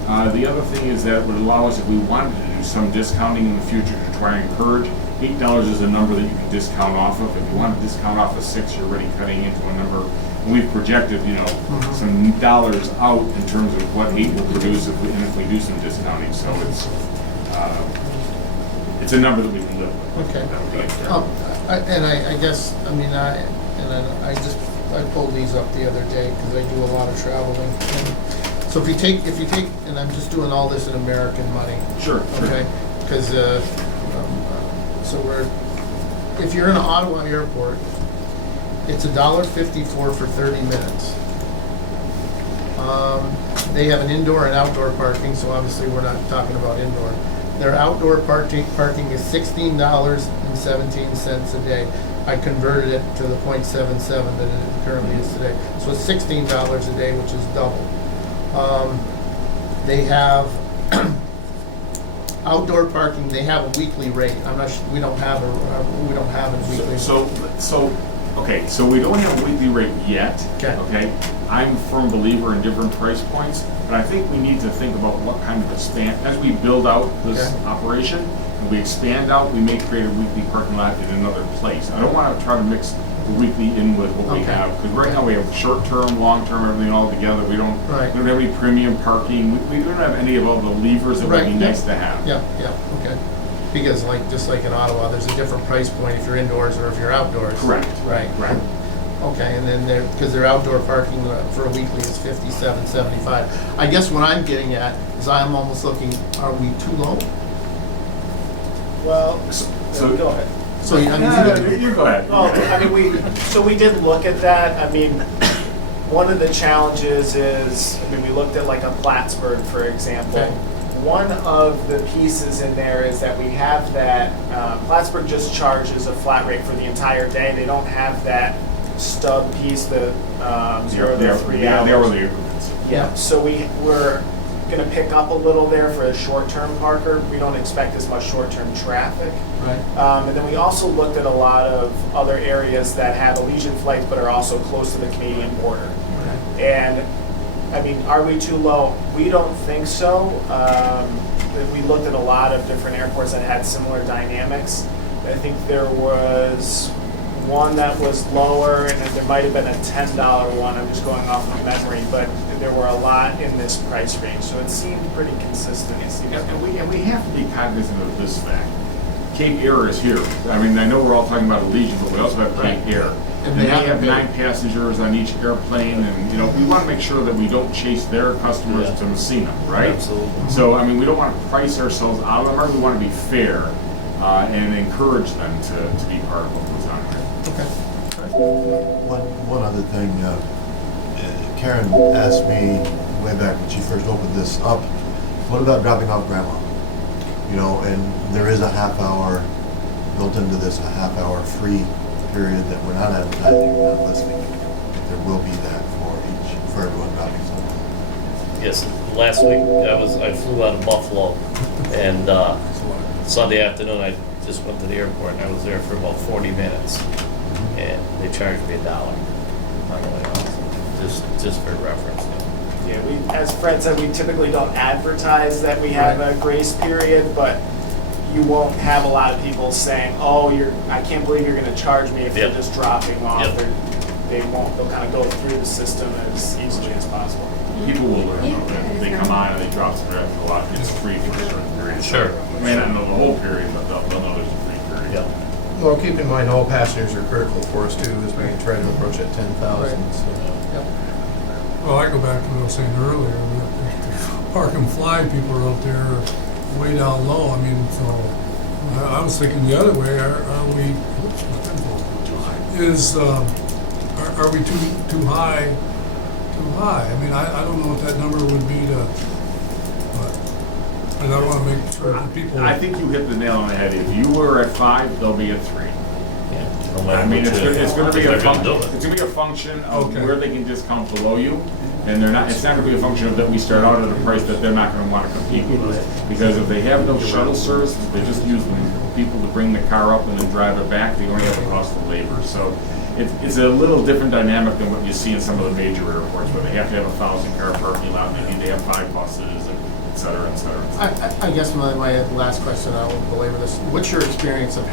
The other thing is that it would allow us, if we wanted to do some discounting in the future to try and encourage, $8 is a number that you can discount off of. If you want to discount off of 6, you're already cutting into a number. And we've projected, some dollars out in terms of what 8 will produce if we do some discounting. So it's a number that we can live with. Okay. That would be fair. I guess, I pulled these up the other day because I do a lot of traveling. And so if you take, and I'm just doing all this in American money. Sure. Okay, because, if you're in Ottawa Airport, it's $1.54 for 30 minutes. They have an indoor and outdoor parking, so obviously we're not talking about indoor. Their outdoor parking is $16.17 a day. I converted it to the .77 that it currently is today. So it's $16 a day, which is double. They have outdoor parking. They have a weekly rate. I'm not sure, we don't have a weekly. So we don't have a weekly rate yet. Okay. I'm a firm believer in different price points, but I think we need to think about what kind of expand as we build out this operation and we expand out. We may create a weekly parking lot in another place. I don't want to try to mix the weekly in with what we have, because right now we have short-term, long-term, everything all together. We don't have any premium parking. We don't have any of all the levers that would be nice to have. Okay. Because just like in Ottawa, there's a different price point if you're indoors or if you're outdoors. Correct. Right. Okay, and then because their outdoor parking for a weekly is 57.75. I guess what I'm getting at is I'm almost looking, are we too low? Well, So- go ahead. So, I mean, You go ahead. Well, I mean, we did look at that. I mean, one of the challenges is, I mean, we looked at like a Plattsburgh, for example. Okay. One of the pieces in there is that we have that, Plattsburgh just charges a flat rate for the entire day. They don't have that stub piece, the 0 to 3 hours. They were the agreements. Yeah, so we're gonna pick up a little there for a short-term parker. We don't expect as much short-term traffic. right. And then we also looked at a lot of other areas that have Allegiant flights but are also close to the Canadian border. And, I mean, are we too low? We don't think so. We looked at a lot of different airports that had similar dynamics. I think there was one that was lower, and then there might have been a $10 one, I'm just going off of memory, but there were a lot in this price range, so it seemed pretty consistent. It seemed And we have to be cognizant of this fact. Cape Air is here. I mean, I know we're all talking about Allegiant, but we also have Cape Air. And they have 9 passengers on each airplane, and, you know, we want to make sure that we don't chase their customers to Messina, right? Absolutely. So, I mean, we don't want to price ourselves out of them, we want to be fair and encourage them to be part of what goes on here. One other thing, Karen asked me way back when she first opened this up, what about dropping off grandma? You know, and there is a half hour built into this, a half hour free period that we're not advertising, we're not listing. There will be that for everyone dropping something. Yes, last week I flew out of Buffalo, and Sunday afternoon I just went to the airport and I was there for about 40 minutes, and they charged me $1 on the way out. Just for reference. Yeah, as Fred said, we typically don't advertise that we have a grace period, but you won't have a lot of people saying, "Oh, I can't believe you're going to charge me if you're Yep. just dropping off." Yep. They won't. They'll kind of go through the system as easily as possible. People will learn about that. If they come on and they drop some traffic a lot, it's free for a certain period. Sure. I mean, I don't know the whole period, but they'll know there's a free period. Yeah. Well, keep in mind, all passengers are critical for us too, as we try to approach at 10,000. So. Well, I go back to what I was saying earlier, park and fly people are out there way down low. I mean, so I was thinking the other way, are we too high? I mean, I don't know what that number would be but I don't want to make sure that people. I think you hit the nail on the head. If you were at 5, they'll be at 3. No matter I mean, what it's going to be they're a gonna do function. it. It's going to be a function of Okay. where they can discount below you, and they're not. It's not going to be a function of that we start out at a price that they're not going to want to compete with us. Because if they have no shuttle service, they just use people to bring the car up and then drive it back. They only have the cost of labor. So it's a little different dynamic than what you see in some of the major airports, where they have to have 1,000-car parking lot. Maybe they have 5 buses, et cetera, et cetera. I guess my last question, I won't belabor this. What's your experience of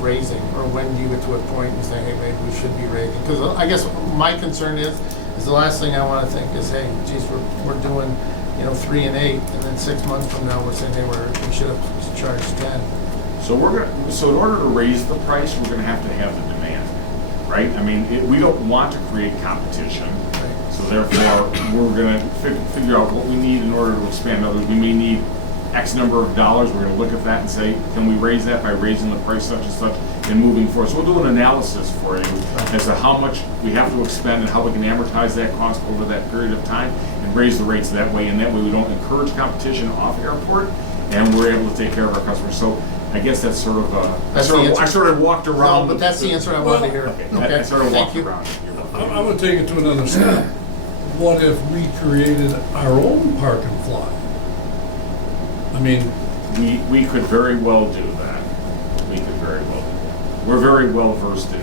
raising, or when do you get to a point and say, hey, maybe we should be raising? Because I guess my concern is the last thing I want to think is, hey, geez, we're doing, 3 and 8, and then 6 months from now we're saying, hey, we should have charged 10. So in order to raise the price, we're going to have the demand, right? I mean, we don't want to create competition. So therefore, we're going to figure out what we need in order to expand others. We may need X number of dollars. We're going to look at that and say, can we raise that by raising the price such and such and moving forward? So we'll do an analysis for you as to how much we have to expend and how we can amortize that cost over that period of time and raise the rates that way. And that way we don't encourage competition off airport, and we're able to take care of our customers. So I guess that's sort of I sort of walked around. No, but that's the answer I wanted to hear. Okay. I sort of walked Thank you. around. I'm going to take it to another step. What if we created our own park and fly? I mean, we could very well do that. We could very well do that. We're very well versed in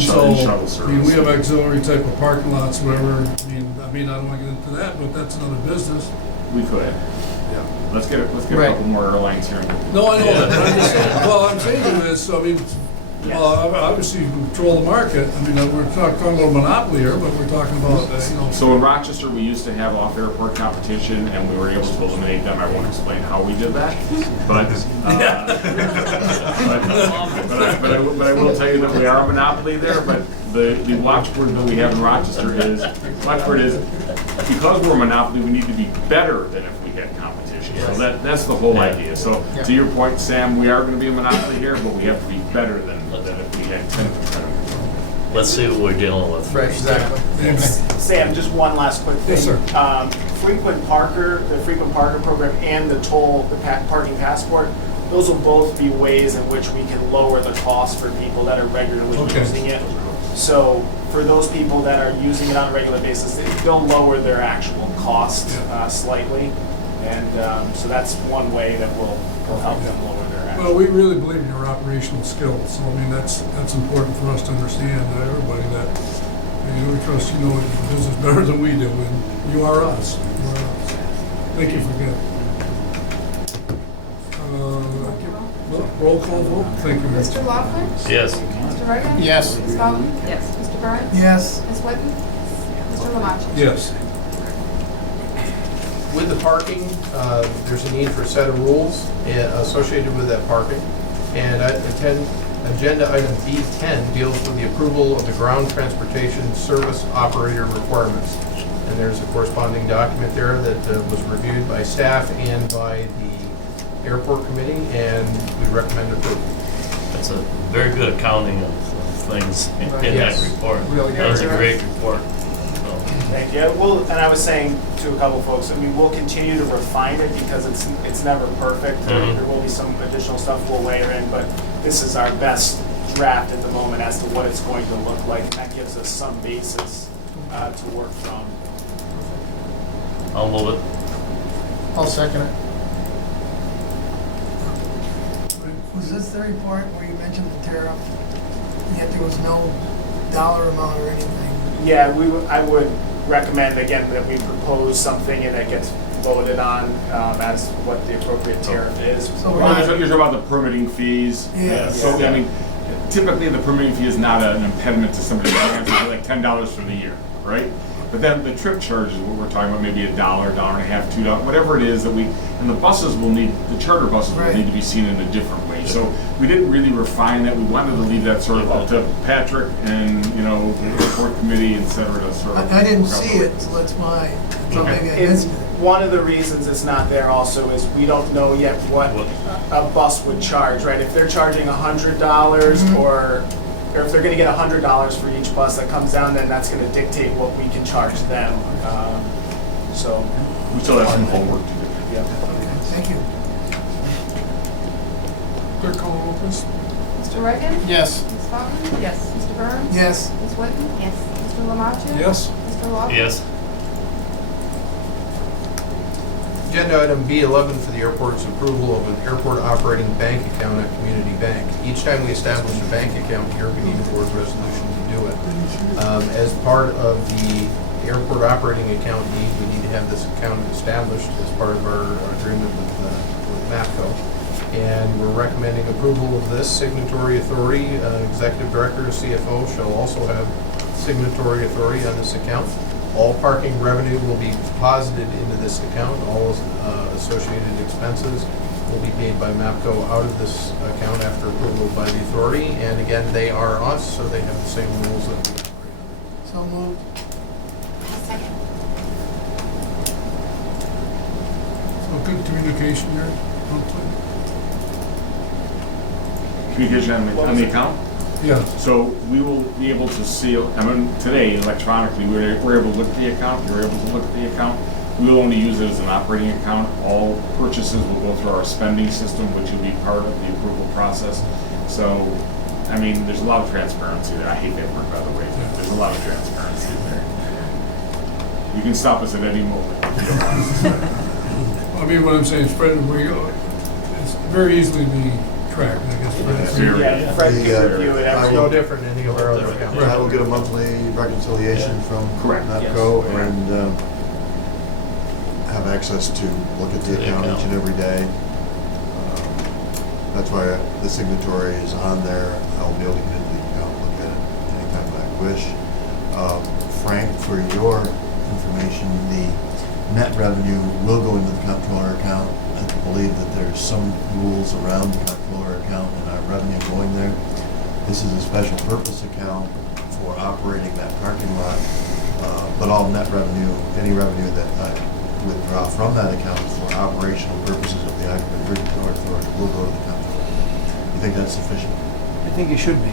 shuttle service. I mean, we have auxiliary type of parking lots, whatever. I mean, I don't want to get into that, but that's another business. We could. Yeah. Let's get a couple more airlines here. No, I know that. But I'm just saying, well, I'm saying is, I mean, Yes. Well, obviously you control the market. I mean, we're not talking about monopoly here, but we're talking about, So in Rochester, we used to have off-airport competition, and we were able to eliminate them. I won't explain how we did that, but I will tell you that we are a monopoly there. But the watchword that we have in Rochester is because we're a monopoly, we need to be better than if we had competition. So that's the whole idea. So to your point, Sam, we are going to be a monopoly here, but we have to be better than if we had 10 competitors. Let's see what we're dealing with. Right, exactly. Sam, just one last quick thing. Yes, sir. Frequent Parker, the Frequent Parker program and the parking passport, those will both be ways in which we can lower the cost for people that are regularly Okay. using it. So for those people that are using it on a regular basis, they'll lower their actual cost slightly. And so that's one way that will help them lower their actual. well, we really believe in your operational skills. So, I mean, that's important for us to understand, everybody, that, we trust you know the business better than we do, and you are us. You are us. Thank you for that. Roll call vote. Thank you, Mr. Laughlin? Yes. Mr. Reagan? Yes. Ms. Dalton? Yes. Mr. Burns? Yes. Ms. Whitten? Mr. Lamache? Yes. With the parking, there's a need for a set of rules associated with that parking. And agenda item B10 deals with the approval of the ground transportation service operator requirements. And there's a corresponding document there that was reviewed by staff and by the airport committee, and we recommend approval. That's a very good accounting of things in that Yes. report. Really good. That's a great report. So, Thank you. Well, and I was saying to a couple folks, I mean, we'll continue to refine it because it's never perfect. There will be some additional stuff we'll layer in, but this is our best draft at the moment as to what it's going to look like, and that gives us some basis to work from. I'll move it. I'll second it. Was this the report where you mentioned the tariff, yet there was no dollar amount or anything? Yeah, I would recommend again that we propose something and that gets voted on as what the appropriate tariff is. So we're Well, not, you're talking about the permitting fees. Yeah. So, I mean, typically the permitting fee is not an impediment to somebody who has like $10 for the year, right? But then the trip charge is what we're talking about, maybe $1, $1.50, $2, whatever it is that and the buses will need, the charter buses will Right. need to be seen in a different way. So we didn't really refine that. We wanted to leave that sort of up to Patrick and, the airport committee, et cetera, to sort of. I didn't see it, so that's why, so maybe I missed it. One of the reasons it's not there also is we don't know yet what a bus would charge, right? If they're charging $100 or if they're gonna get $100 for each bus that comes down, then that's gonna dictate what we can charge them. So. We still have some homework to do. Yeah. Thank you. Clerk call roll, please. Mr. Reagan? Yes. Ms. Dalton? Yes. Mr. Burns? Yes. Ms. Whitten? Yes. Mr. Lamache? Yes. Mr. Laughlin? Yes. Agenda item B11 for the airport's approval of an airport operating bank account at Community Bank. Each time we establish a bank account here, we need a board resolution to do it. As part of the airport operating account need, we need to have this account established as part of our agreement with MAPCO. And we're recommending approval of this signatory authority. Executive director, CFO shall also have signatory authority on this account. All parking revenue will be deposited into this account. All associated expenses will be paid by MAPCO out of this account after approval by the authority. And again, they are us, so they have the same rules that we operate under. So moved. Second. So good communication there. Hopefully. Communication on the account? Yeah. So we will be able to see, today electronically, we're able to look at the account, you're able to look at the account. We will only use it as an operating account. All purchases will go through our spending system, which will be part of the approval process. So, there's a lot of transparency there. I hate that word, by the way. There's a lot of transparency there. You can stop us at any moment if you don't want us to stop. What I'm saying is, Fred, it's very easily be tracked, I guess. Yeah, Fred can review it. It's no different than any of our other accounts. I will get a monthly reconciliation from Correct. NAPCO Yes. and have access to look at the account each and every day. That's why the signatory is on there. I'll be able to get into the account, look at it anytime I wish. Frank, for your information, the net revenue will go into the comptroller account. I believe that there's some rules around the comptroller account and our revenue going there. This is a special purpose account for operating that parking lot, but all net revenue, any revenue that I withdraw from that account for operational purposes of the Ogden Bridge Authority will go to the comptroller. You think that's sufficient? I think it should be.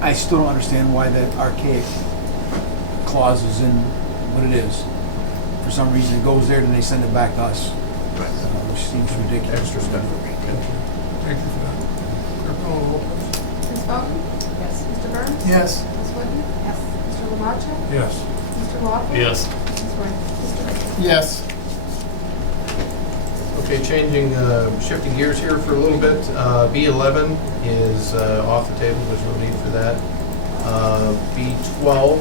I still don't understand why that archaic clause is in what it is. For some reason, it goes there, then they send it back to us, Right. which seems ridiculous. Extra stuff. Thank you for that. Clerk call the roll, please. Ms. Bowden? Yes. Mr. Burns? Yes. Ms. Whitten? Yes. Mr. Lamacha? Yes. Mr. Lawler? Yes. Ms. Wright? Mr. Riggins? Yes. Okay, shifting gears here for a little bit. B11 is off the table, there's no need for that. B12,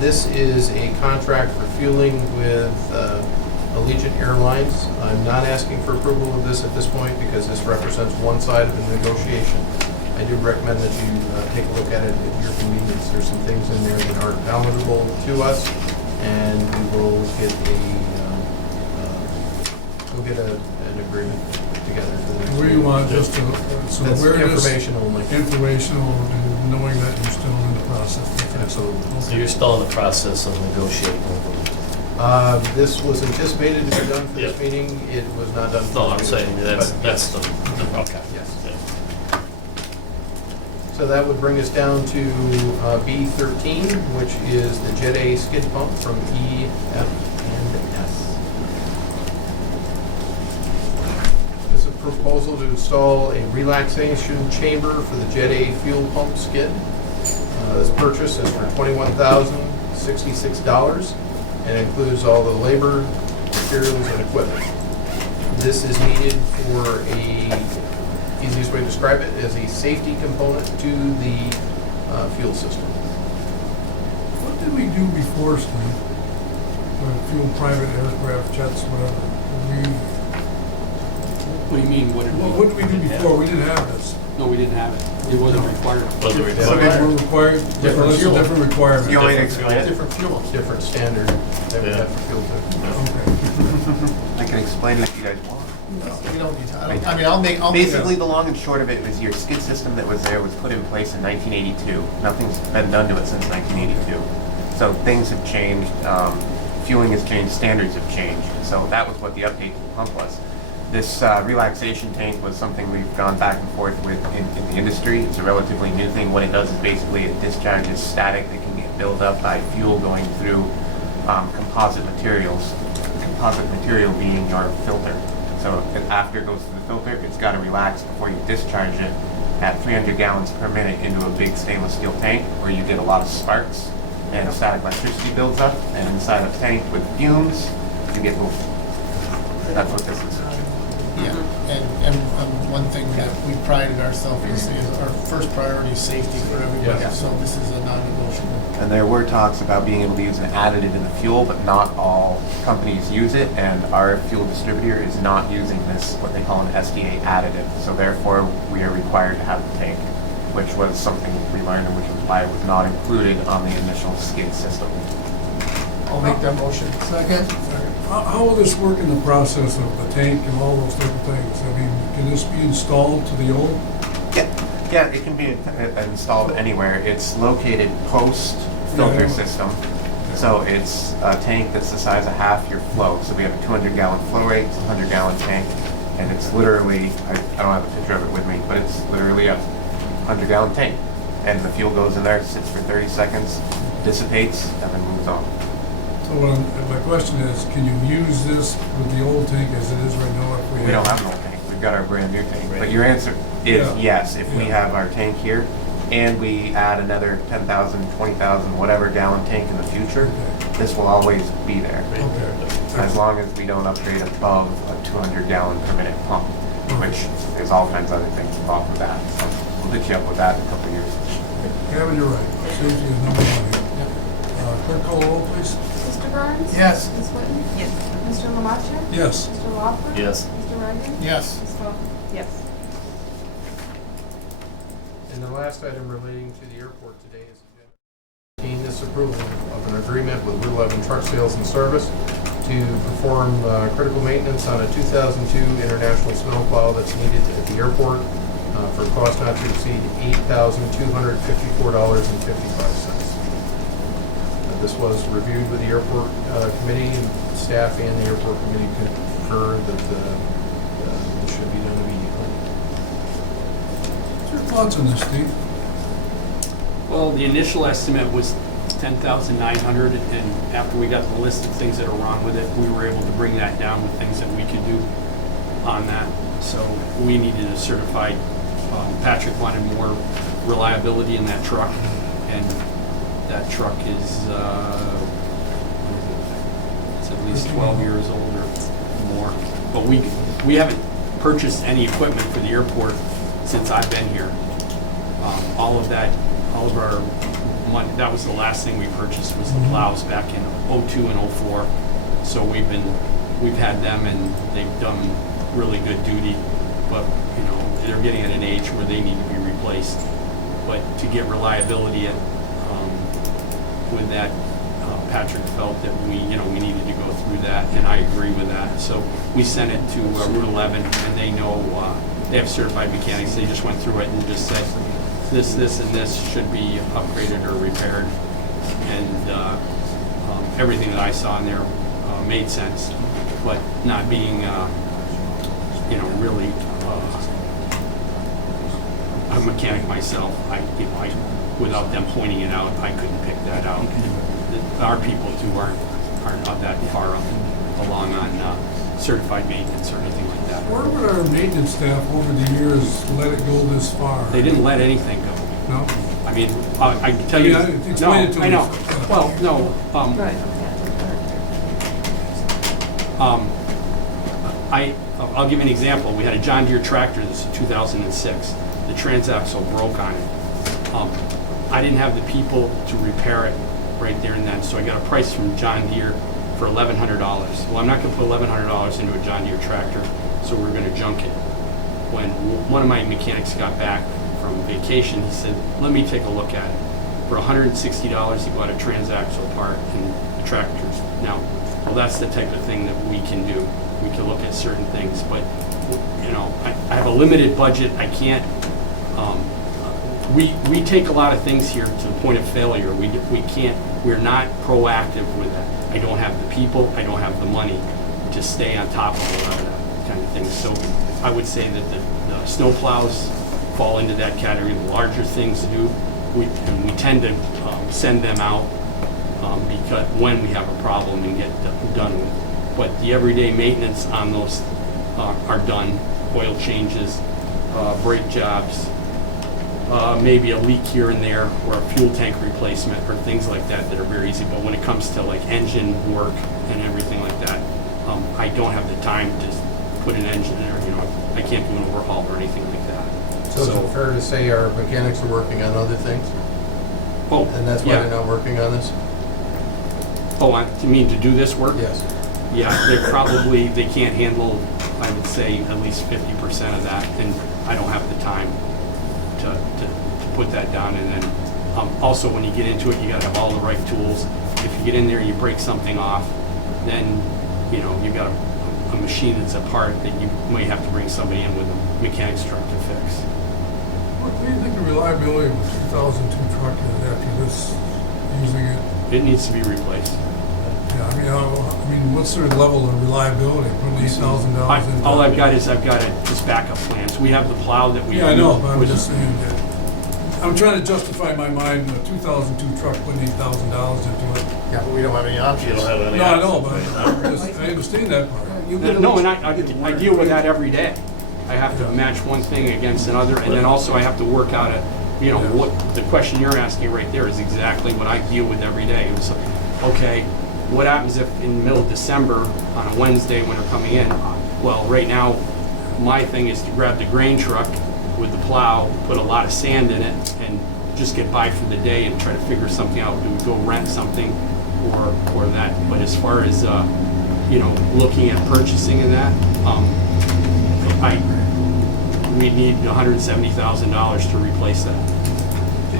this is a contract for fueling with Allegiant Airlines. I'm not asking for approval of this at this point because this represents one side of the negotiation. I do recommend that you take a look at it at your convenience. There's some things in there that aren't palatable to us, and we will get an agreement together for the next We meeting. want just to, so That's awareness. information only. Informational, and knowing that you're still in the process. Absolutely. So you're still in the process of negotiating with them? This was anticipated to be done for this Yeah. meeting. It was not done. for No, this I'm meeting, saying that's, but that's the, okay. Yes. Yeah. So that would bring us down to B13, which is the Jet A skid pump from E, F, and S. This is a proposal to install a relaxation chamber for the Jet A fuel pump skid. This purchase is for $21,066 and includes all the labor, materials, and equipment. This is needed for easiest way to describe it is a safety component to the fuel system. What did we do before, Steve? Fuel private aircraft, jets, whatever? What do you mean, what did What we? did we do before? We didn't have this. No, we didn't have it. It wasn't required. Was it So required? we're required, Different that's a fuel. different requirement. You want me to Okay. explain it? Different fuels, different standard that we have for fuel too. I can explain it if you guys want. No, we don't need to. I mean, I'll make. Basically, the long and short of it was your skid system that was there was put in place in 1982. Nothing's been done to it since 1982. So things have changed, fueling has changed, standards have changed. So that was what the update to the pump was. This relaxation tank was something we've gone back and forth with in the industry. It's a relatively new thing. What it does is basically it discharges static that can get built up by fuel going through composite materials. The composite material being your filter. So after it goes through the filter, it's got to relax before you discharge it at 300 gallons per minute into a big stainless steel tank where you get a lot of sparks and static electricity builds up. And inside a tank with fumes, you get movement. That's what this is. Yeah, and one thing that we prided ourselves in is our first priority is safety for everybody, Yeah. so this is a non-negotiable. And there were talks about being able to use an additive in the fuel, but not all companies use it, and our fuel distributor is not using this, what they call an SDA additive. So therefore, we are required to have the tank, which was something we learned and which was why it was not included on the initial skid system. I'll make that motion. Second? How will this work in the process of the tank and all those different things? I mean, can this be installed to the old? Yeah, it can be installed anywhere. It's located post filter system. So it's a tank that's the size of half your flow. So we have a 200-gallon flow rate, it's a 100-gallon tank, and it's literally, I don't have a picture of it with me, but it's literally a 100-gallon tank. And the fuel goes in there, sits for 30 seconds, dissipates, and then moves on. So my question is, can you use this with the old tank as it is right now? If We don't have an old tank, we've got our brand new tank. But your answer is Yeah. yes, if we Yeah. have our tank here and we add another 10,000, 20,000, whatever gallon tank in the future, this will always be there. Okay. As long as we don't upgrade above a 200 gallon per minute pump, which is all kinds of other things involved with that. So we'll hit you up with that in a couple of years. Kevin, you're right. Safety is number one here. Clerk call the roll, please. Mr. Burns? Yes. Ms. Whitten? Yes. Mr. Lamacha? Yes. Mr. Lawler? Yes. Mr. Riggins? Yes. Ms. Bowden? Yes. And the last item relating to the airport today is this approval of an agreement with Route 11 Truck Sales and Service to perform critical maintenance on a 2002 International snowplow that's needed at the airport for a cost not to exceed $8,254.55. This was reviewed with the airport committee, and staff and the airport committee concurred that this should be done immediately. What's your thoughts on this, Steve? Well, the initial estimate was 10,900, and after we got the list of things that are wrong with it, we were able to bring that down with things that we could do on that. So we needed a certified, Patrick wanted more reliability in that truck, and that truck is, it's at least 12 years old or more. But we haven't purchased any equipment for the airport since I've been here. All of our money, that was the last thing we purchased, was the plows back in '02 and '04. So we've had them, and they've done really good duty, but you know, they're getting at an age where they need to be replaced. But to get reliability with that, Patrick felt that we needed to go through that, and I agree with that. So we sent it to Route 11, and they know, they have certified mechanics. They just went through it and just said, this, and this should be upgraded or repaired. And everything that I saw in there made sense, but not being, really a mechanic myself, without them pointing it out, I couldn't pick that out. Our people too aren't that far along on certified maintenance or anything like that. Where would our maintenance staff over the years let it go this far? They didn't let anything go. No? I mean, I can tell you. Explain it to me. I know. Well, no. I'll give you an example. We had a John Deere tractor. This is 2006. The transaxle broke on it. I didn't have the people to repair it right there and then, so I got a price from John Deere for $1,100. Well, I'm not going to put $1,100 into a John Deere tractor, so we're going to junk it. When one of my mechanics got back from vacation, he said, let me take a look at it. For $160, he bought a transaxle part and the tractors. Now, well, that's the type of thing that we can do. We can look at certain things, but I have a limited budget. I can't. We take a lot of things here to the point of failure. We can't. We're not proactive with that. I don't have the people. I don't have the money to stay on top of a lot of that kind of thing. So I would say that the snow plows fall into that category. The larger things to do, we tend to send them out because when we have a problem and get done with. But the everyday maintenance on those are done. Oil changes, brake jobs, maybe a leak here and there, or a fuel tank replacement, or things like that are very easy. But when it comes to like engine work and everything like that, I don't have the time to put an engine there. I can't do an overhaul or anything like that. So is it fair to say our mechanics are working on other things? Oh, and that's why they're not working on this? Oh, you mean to do this work? Yes. Yeah, they can't handle, I would say, at least 50% of that, and I don't have the time to put that down. And then also when you get into it, you gotta have all the right tools. If you get in there and you break something off, then you've got a machine that's a part that you may have to bring somebody in with a mechanic's truck to fix. What do you think the reliability of a 2002 truck is after this, using it? It needs to be replaced. Yeah, I mean, what's their level of reliability? Putting $8,000 into all I've got is just backup plans. We have the plow that we. Yeah, I know, but I'm just saying that. I'm trying to justify in my mind a 2002 truck putting $8,000 into it. Yeah, but we don't have any options. You don't have any No, I know, options. but I understand that part. No, and I deal with that every day. I have to match one thing against another, and then also I have to work out what the question you're asking right there is exactly what I deal with every day. It was okay. What happens if in the middle of December on a Wednesday when they're coming in? Well, right now, my thing is to grab the grain truck with the plow, put a lot of sand in it, and just get by for the day and try to figure something out. Do we go rent something or that? But as far as, looking at purchasing and that, we need $170,000 to replace that.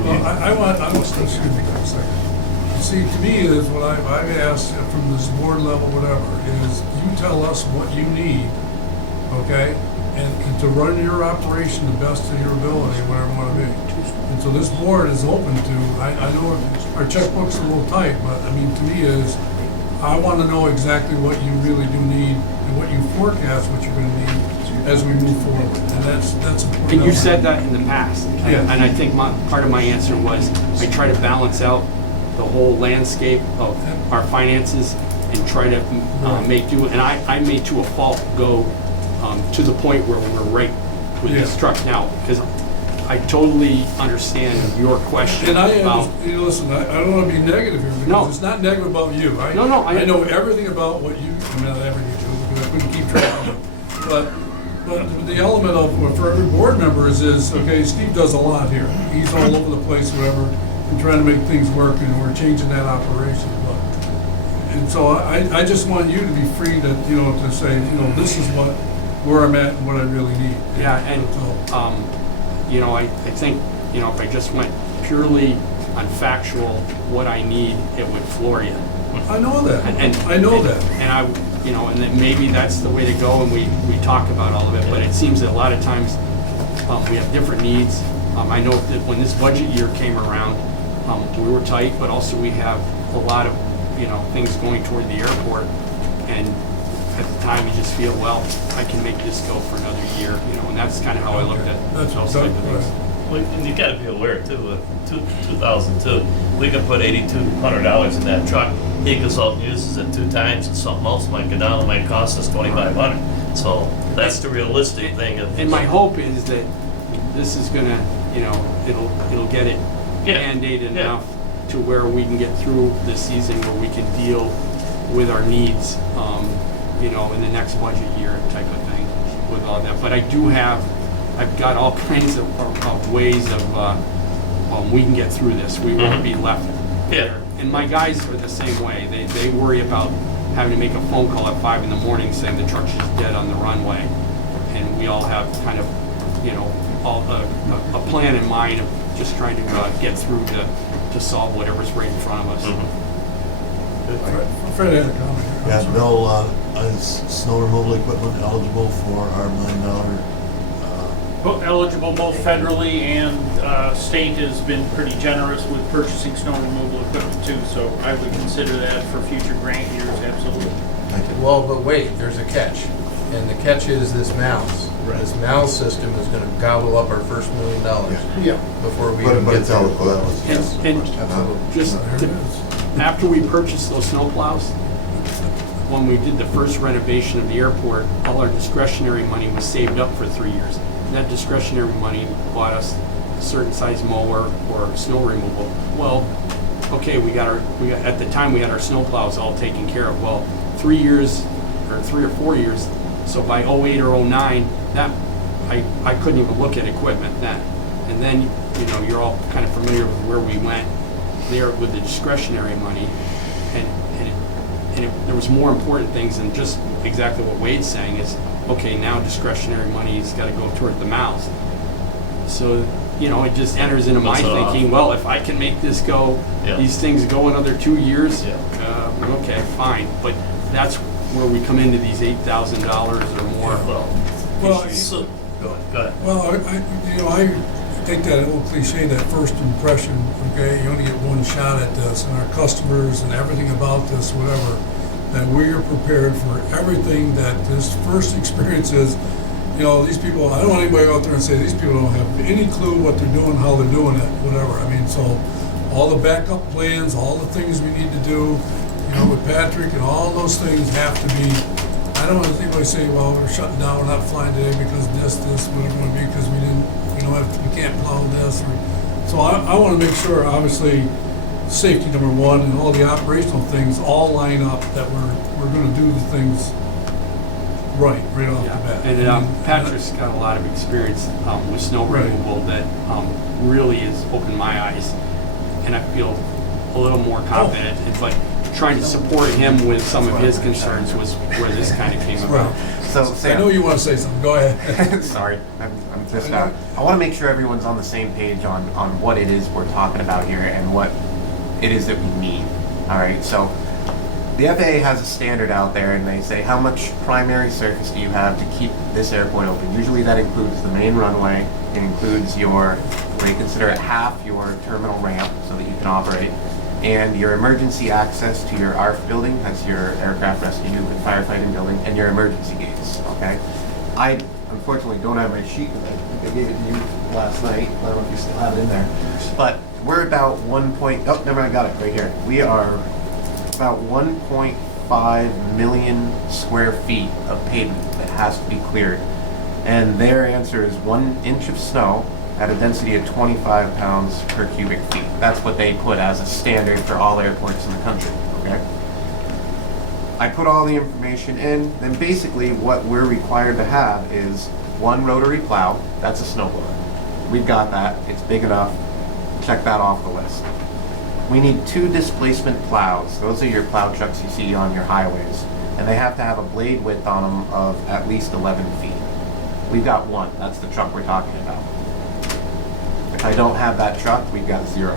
Well, I want, excuse me for a second. See, to me is what I've asked from this board level, whatever, is you tell us what you need, okay? And to run your operation the best of your ability, whatever you want to be. And so this board is open to, I know our checkbook's a little tight, but I mean, to me is, I want to know exactly what you really do need and what you forecast what you're going to need as we move forward. And that's important. And you said that in the past. Yeah. And I think part of my answer was, I try to balance out the whole landscape of our finances and try to make do, and I may to a fault go to the point where we're right with this truck now, because I totally understand your question And I about. listen, I don't want to be negative here, because No. it's not negative about you. No, I know everything about what you, I mean, not everything you do, because I couldn't keep track of it. But the element of, for every board member is, okay, Steve does a lot here. He's all over the place, whatever, and trying to make things work, and we're changing that operation. And so I just want you to be free to, to say, this is where I'm at and what I really need. Yeah, and, I think, if I just went purely on factual, what I need, it would floor you. I know that. I know that. And and then maybe that's the way to go, and we talk about all of it, but it seems that a lot of times, we have different needs. I know that when this budget year came around, we were tight, but also we have a lot of, things going toward the airport, and at the time you just feel, well, I can make this go for another year, and that's kind of how I looked at those type of things. Well, and you gotta be aware too, 2002, we could put $8,200 in that truck. He goes out and uses it 2 times, and something else might go down, it might cost us $2,500. So that's the realistic thing. And my hope is that this is gonna, it'll get it band-aided enough to where we can get through the season where we can deal with our needs, in the next budget year type of thing with all that. But I've got all kinds of ways of, we can get through this. We won't be left there. And my guys are the same way. They worry about having to make a phone call at 5 in the morning saying the truck's just dead on the runway. And we all have kind of, a plan in mind of just trying to get through to solve whatever's right in front of us. Fred had a comment. Yeah, Bill, is snow removal equipment eligible for our $1 million? Eligible both federally and state has been pretty generous with purchasing snow removal equipment too, so I would consider that for future grant years, absolutely. Well, but wait, there's a catch, and the catch is this mouse. This mouse system is gonna gobble up our first $1 million. Yeah. Before we But even get it's eligible, there. that was, Yes. And Absolutely. just after we purchased those snowplows, when we did the first renovation of the airport, all our discretionary money was saved up for 3 years. And that discretionary money bought us a certain size mower or snow removal. Well, okay, at the time we had our snowplows all taken care of. Well, 3 years or 3 or 4 years, so by 08 or 09, that I couldn't even look at equipment then. And then, you're all kind of familiar with where we went there with the discretionary money, and there was more important things than just exactly what Wade's saying is, okay, now discretionary money's got to go toward the mouse. So, it just enters into my thinking, well, if I can make this go, these things go another 2 years, okay, fine. But that's where we come into these $8,000 or more. Well, So, go ahead. Well, I think that old cliche, that first impression, okay, you only get one shot at this, and our customers and everything about this, whatever, that we are prepared for everything that this first experience is. These people, I don't want anybody out there and say these people don't have any clue what they're doing, how they're doing it, whatever. I mean, so all the backup plans, all the things we need to do, with Patrick and all those things have to be. I don't want anybody to say, well, we're shutting down, we're not flying today because this, whatever it would be, because we can't plow this. So I want to make sure, obviously, safety number one and all the operational things all line up, that we're going to do the things right off the bat. And Patrick's got a lot of experience with snow removal that really has opened my eyes, and I feel a little more confident. It's like trying to support him with some of his concerns was where this kind of came about. So, I Sam. know you want to say something, go ahead. Sorry, I'm just, I want to make sure everyone's on the same page on what it is we're talking about here and what it is that we need. All right, so the FAA has a standard out there and they say how much primary surface do you have to keep this airport open. Usually that includes the main runway, it includes your, they consider it half your terminal ramp so that you can operate, and your emergency access to your ARF building, that's your aircraft rescue and firefighting building, and your emergency gates, okay? I unfortunately don't have my sheet, but I think I gave it to you last night. I don't know if you still have it in there. But we're about oh, never mind, I got it right here. We are about 1.5 million square feet of pavement that has to be cleared. And their answer is 1 inch of snow at a density of 25 pounds per cubic feet. That's what they put as a standard for all airports in the country, okay? I put all the information in, then basically what we're required to have is 1 rotary plow, that's a snowblower. We've got that, it's big enough, check that off the list. We need 2 displacement plows, those are your plow trucks you see on your highways, and they have to have a blade width on them of at least 11 feet. We've got 1, that's the truck we're talking about. If I don't have that truck, we've got 0.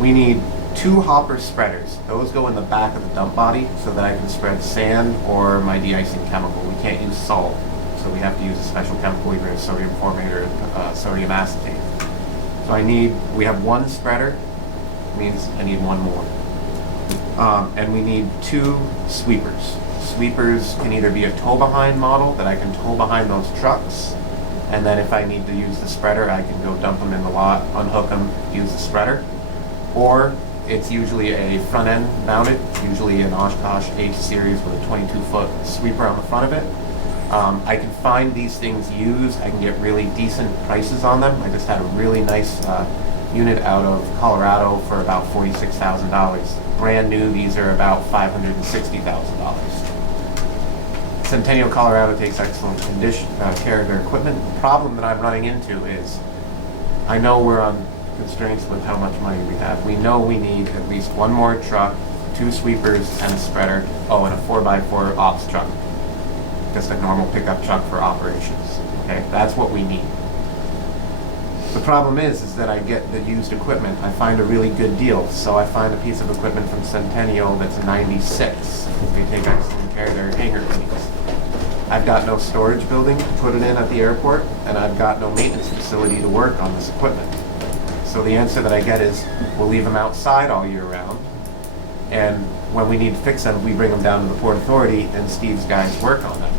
We need 2 hopper spreaders. Those go in the back of the dump body so that I can spread sand or my de-icing chemical. We can't use salt, so we have to use a special chemical, either sodium formate or sodium acetate. So we have 1 spreader, means I need 1 more. And we need 2 sweepers. Sweepers can either be a tow-behind model that I can tow behind those trucks, and then if I need to use the spreader, I can go dump them in the lot, unhook them, use the spreader. Or it's usually a front end mounted, usually an Oshkosh H series with a 22-foot sweeper on the front of it. I can find these things used. I can get really decent prices on them. I just had a really nice unit out of Colorado for about $46,000. Brand new, these are about $560,000. Centennial, Colorado takes excellent care of their equipment. The problem that I'm running into is I know we're on constraints with how much money we have. We know we need at least 1 more truck, 2 sweepers, and a spreader. Oh, and a 4x4 ops truck. Just a normal pickup truck for operations. Okay, that's what we need. The problem is that I get the used equipment. I find a really good deal. So I find a piece of equipment from Centennial that's 96. They take excellent care of their hangar cleats. I've got no storage building to put it in at the airport, and I've got no maintenance facility to work on this equipment. So the answer that I get is, we'll leave them outside all year round, and when we need to fix them, we bring them down to the Port Authority, and Steve's guys work on them.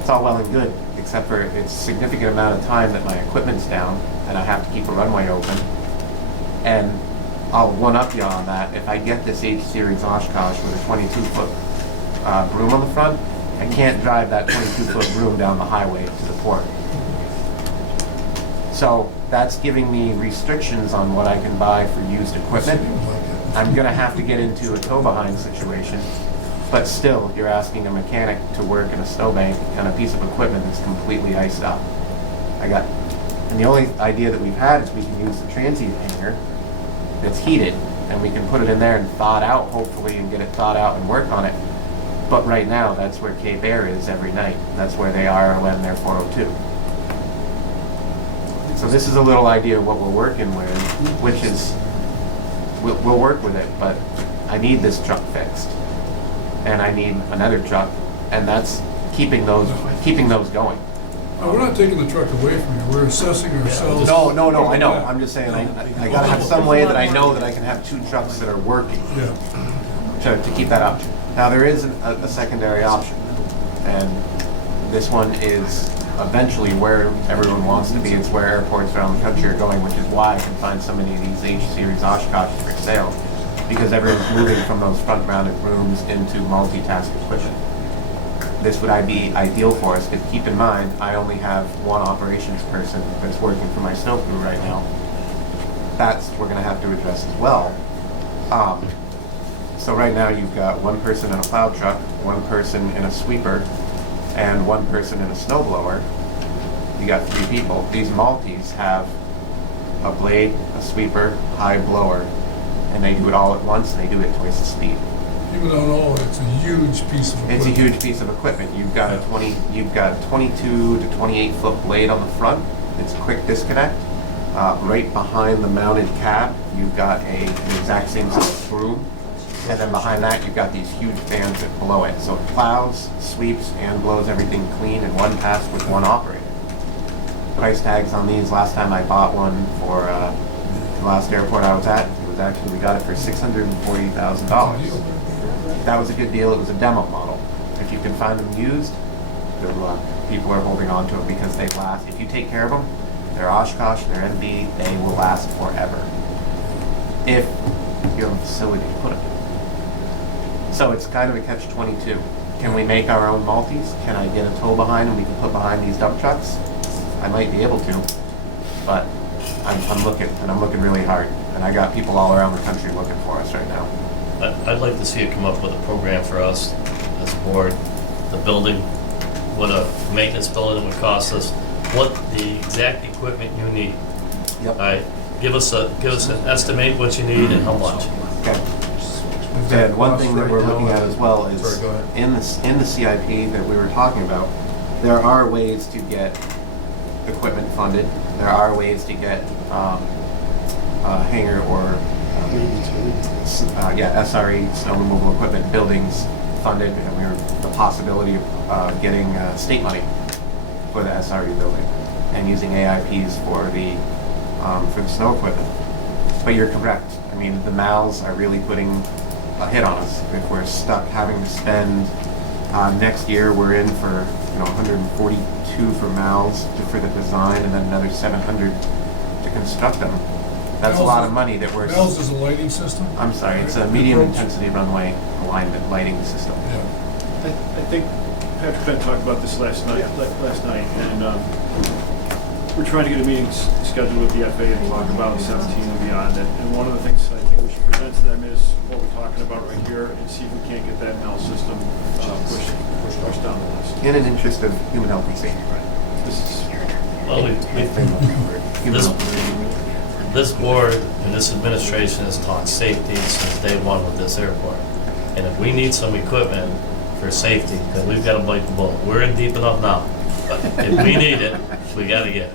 It's all well and good, except for it's a significant amount of time that my equipment's down, and I have to keep a runway open. And I'll one-up you on that. If I get this H-Series Oshkosh with a 22-foot broom on the front, I can't drive that 22-foot broom down the highway to the port. So that's giving me restrictions on what I can buy for used equipment. I'm gonna have to get into a tow-behind situation, but still, you're asking a mechanic to work in a snowbank on a piece of equipment that's completely iced up. And the only idea that we've had is we can use the transient hangar that's heated, and we can put it in there and thaw it out, hopefully, and get it thawed out and work on it. But right now, that's where Cape Air is every night. That's where they are when they're 402. So this is a little idea of what we're working with, which is, we'll work with it, but I need this truck fixed. And I need another truck, and that's keeping those going. We're not taking the truck away from you, we're assessing ourselves. No, I know. I'm just saying, I gotta have some way that I know that I can have 2 trucks that are working. Yeah. To keep that option. Now, there is a secondary option, and this one is eventually where everyone wants to be. It's where airports around the country are going, which is why I can find so many of these H-Series Oshkoshes for sale, because everyone's moving from those front-mounted rooms into multitask equipment. This would be ideal for us, because keep in mind, I only have 1 operations person that's working for my snow crew right now. That's we're going to have to address as well. So right now you've got 1 person in a plow truck, 1 person in a sweeper, and 1 person in a snowblower. You got 3 people. These multis have a blade, a sweeper, high blower, and they do it all at once, and they do it twice the speed. People don't know, it's a huge piece of equipment. It's a huge piece of equipment. You've got a 22 to 28 foot blade on the front. It's a quick disconnect. Right behind the mounted cab, you've got an exact same size broom. And then behind that, you've got these huge fans that blow it. So it plows, sweeps, and blows everything clean in one pass with one operator. Price tags on these, last time I bought one for the last airport I was at, it was actually, we got it for $640,000. That was a good deal. It was a demo model. If you can find them used, good luck. People are holding on to them because they last. If you take care of them, they're Oshkosh, they're MB, they will last forever. If you have a facility to put them in. So it's kind of a catch-22. Can we make our own multis? Can I get a tow behind and we can put behind these dump trucks? I might be able to, but I'm looking, and I'm looking really hard. And I got people all around the country looking for us right now. I'd like to see it come up with a program for us as a board, the building, what a maintenance building would cost us, what the exact equipment you need. Yep. All right, give us an estimate what you need and how much. Okay. And one thing that we're looking at as well is Sorry, go ahead. in the CIP that we were talking about, there are ways to get equipment funded. There are ways to get hangar or SRE, snow removal equipment buildings funded, and we're the possibility of getting state money for the SRE building and using AIPs for the snow equipment. But you're correct. I mean, the MALs are really putting a hit on us. If we're stuck having to spend next year, we're in for 142 for MALs for the design, and then another 700 to construct them. That's a lot of money that we're. MALS is a lighting system? I'm sorry, it's a medium intensity runway alignment lighting system. Yeah. I think Patrick Ben talked about this last night, and we're trying to get a meeting scheduled with the FAA to talk about 17 and beyond. And one of the things I think we should present to them is what we're talking about right here, and see if we can't get that MAL system pushed down the list. In an interest of human health and safety. This is Well, this board and this administration has taught safety since day one with this airport. And if we need some equipment for safety, then we've got to bite the bullet. We're in deep enough now. But if we need it, we got to get it.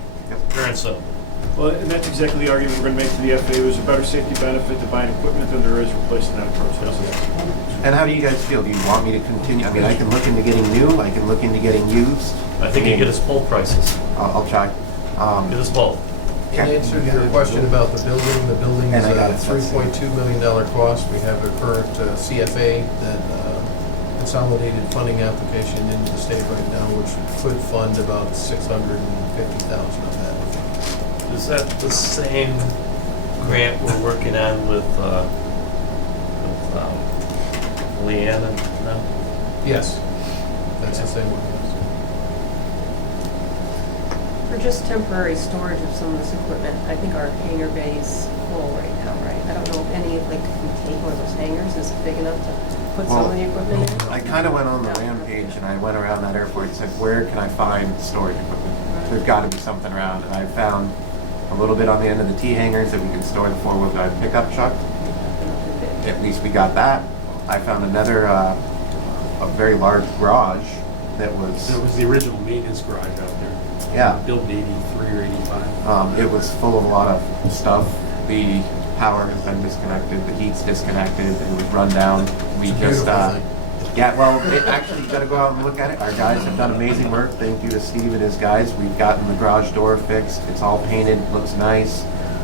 Pure and simple. Well, and that's exactly the argument we're going to make to the FAA. There's a better safety benefit to buying equipment than there is replacing that approach. And how do you guys feel? Do you want me to continue? I mean, I can look into getting new, I can look into getting used. I think you get us both prices. I'll try. Get us both. In answer to your question about the building is And I got a it. $3.2 million cost. We have a current CFA, that consolidated funding application into the state right now, which could fund about $650,000 of that. Is that the same grant we're working on with Leanne and them? Yes, that's the same one. For just temporary storage of some of this equipment, I think our hangar bay is full right now, right? I don't know if any, like, if we take one of those hangars, is it big enough to put some of the equipment in? I kind of went on the rampage and I went around that airport and said, where can I find storage equipment? There's got to be something around. And I found a little bit on the end of the T hangars that we can store the four-wheel drive pickup truck. At least we got that. I found another, a very large garage that was. It was the original maintenance garage out there. Yeah. Built in 83 or 85. It was full of a lot of stuff. The power has been disconnected, the heat's disconnected, it was run down. We just, yeah, well, actually, you gotta go out and look at it. Our guys have done amazing work. Thank you to Steve and his guys. We've gotten the garage door fixed. It's all painted, looks nice.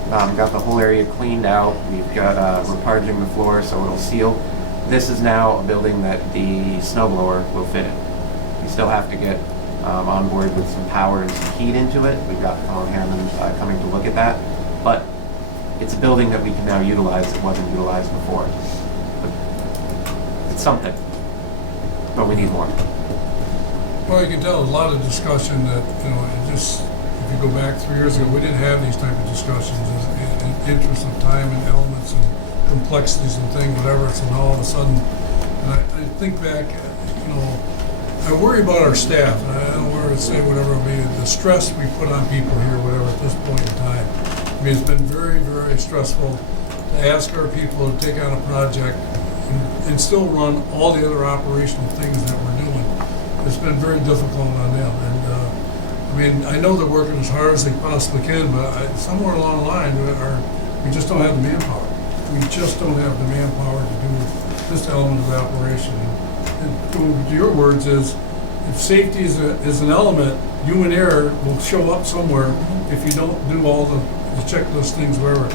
Got the whole area cleaned out. We've got, we're parging the floor so it'll seal. This is now a building that the snow blower will fit in. We still have to get on board with some power and some heat into it. We've got Colin Hammond coming to look at that. But it's a building that we can now utilize that wasn't utilized before. But it's something. But we need more. Well, you can tell a lot of discussion that, it just, if you go back 3 years ago, we didn't have these type of discussions in interest of time and elements and complexities and things, whatever. So now all of a sudden, and I think back, I worry about our staff, and I don't want to say whatever, the stress we put on people here, whatever, at this point in time. I mean, it's been very, very stressful. to ask our people to take on a project and still run all the other operational things that we're doing. It's been very difficult on them. And, I mean, I know they're working as hard as they possibly can, but somewhere along the line, we just don't have the manpower. We just don't have the manpower to do this element of the operation. And to your words is, if safety is an element, human error will show up somewhere if you don't do all the checklist things, wherever.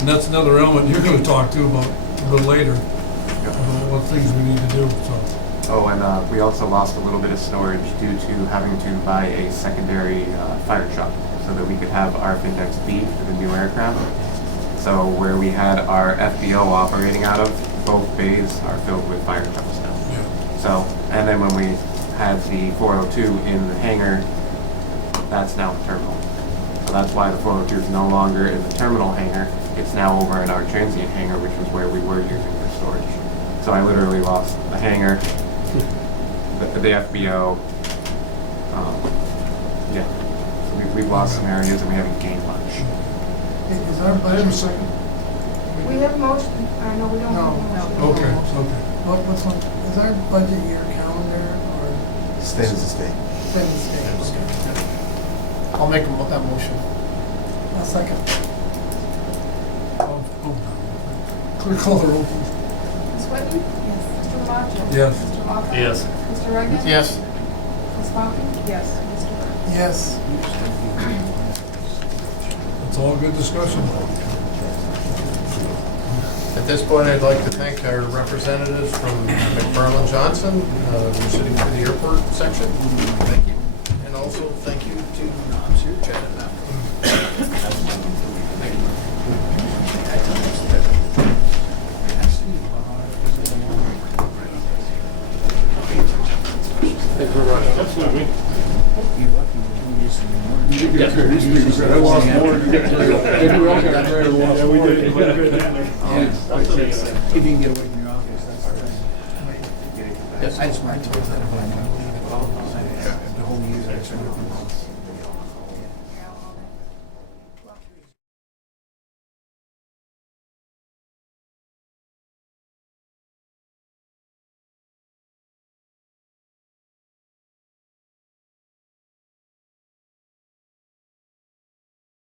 And that's another element you're gonna talk to about a little later, about what things we need to do, so. Oh, and we also lost a little bit of storage due to having to buy a secondary fire truck so that we could have our Findex B for the new aircraft. So where we had our FBO operating out of, both bays are filled with fire trucks now. Yeah. So, and then when we had the 402 in the hangar, that's now the terminal. So that's why the 402 is no longer in the terminal hangar. It's now over in our transient hangar, which was where we were using for storage. So I literally lost the hangar, the FBO. Yeah, so we've lost some areas and we haven't gained much. Is our I have a budget? second. We have a motion, no, we don't have a motion. Okay, okay. What's on, is our budget year calendar or State is the state. steady state? I'll make that motion. A second. Clear call the roll, please. Ms. Whitten? Yes. Mr. Lamacha? Yes. Mr. Lawler? Yes. Mr. Reagan? Yes. Ms. Walken? Yes. Mr. Burns? Yes. It's all good discussion. At this point, I'd like to thank our representatives from McFarland Johnson, who's sitting for the airport section. Thank you. And also, thank you to Chad and Matt. Absolutely. I lost more. Everyone got married, lost Yeah, we more. did quite a bit down there. He didn't get away from your office, that's the thing. Yes, I just wanted to.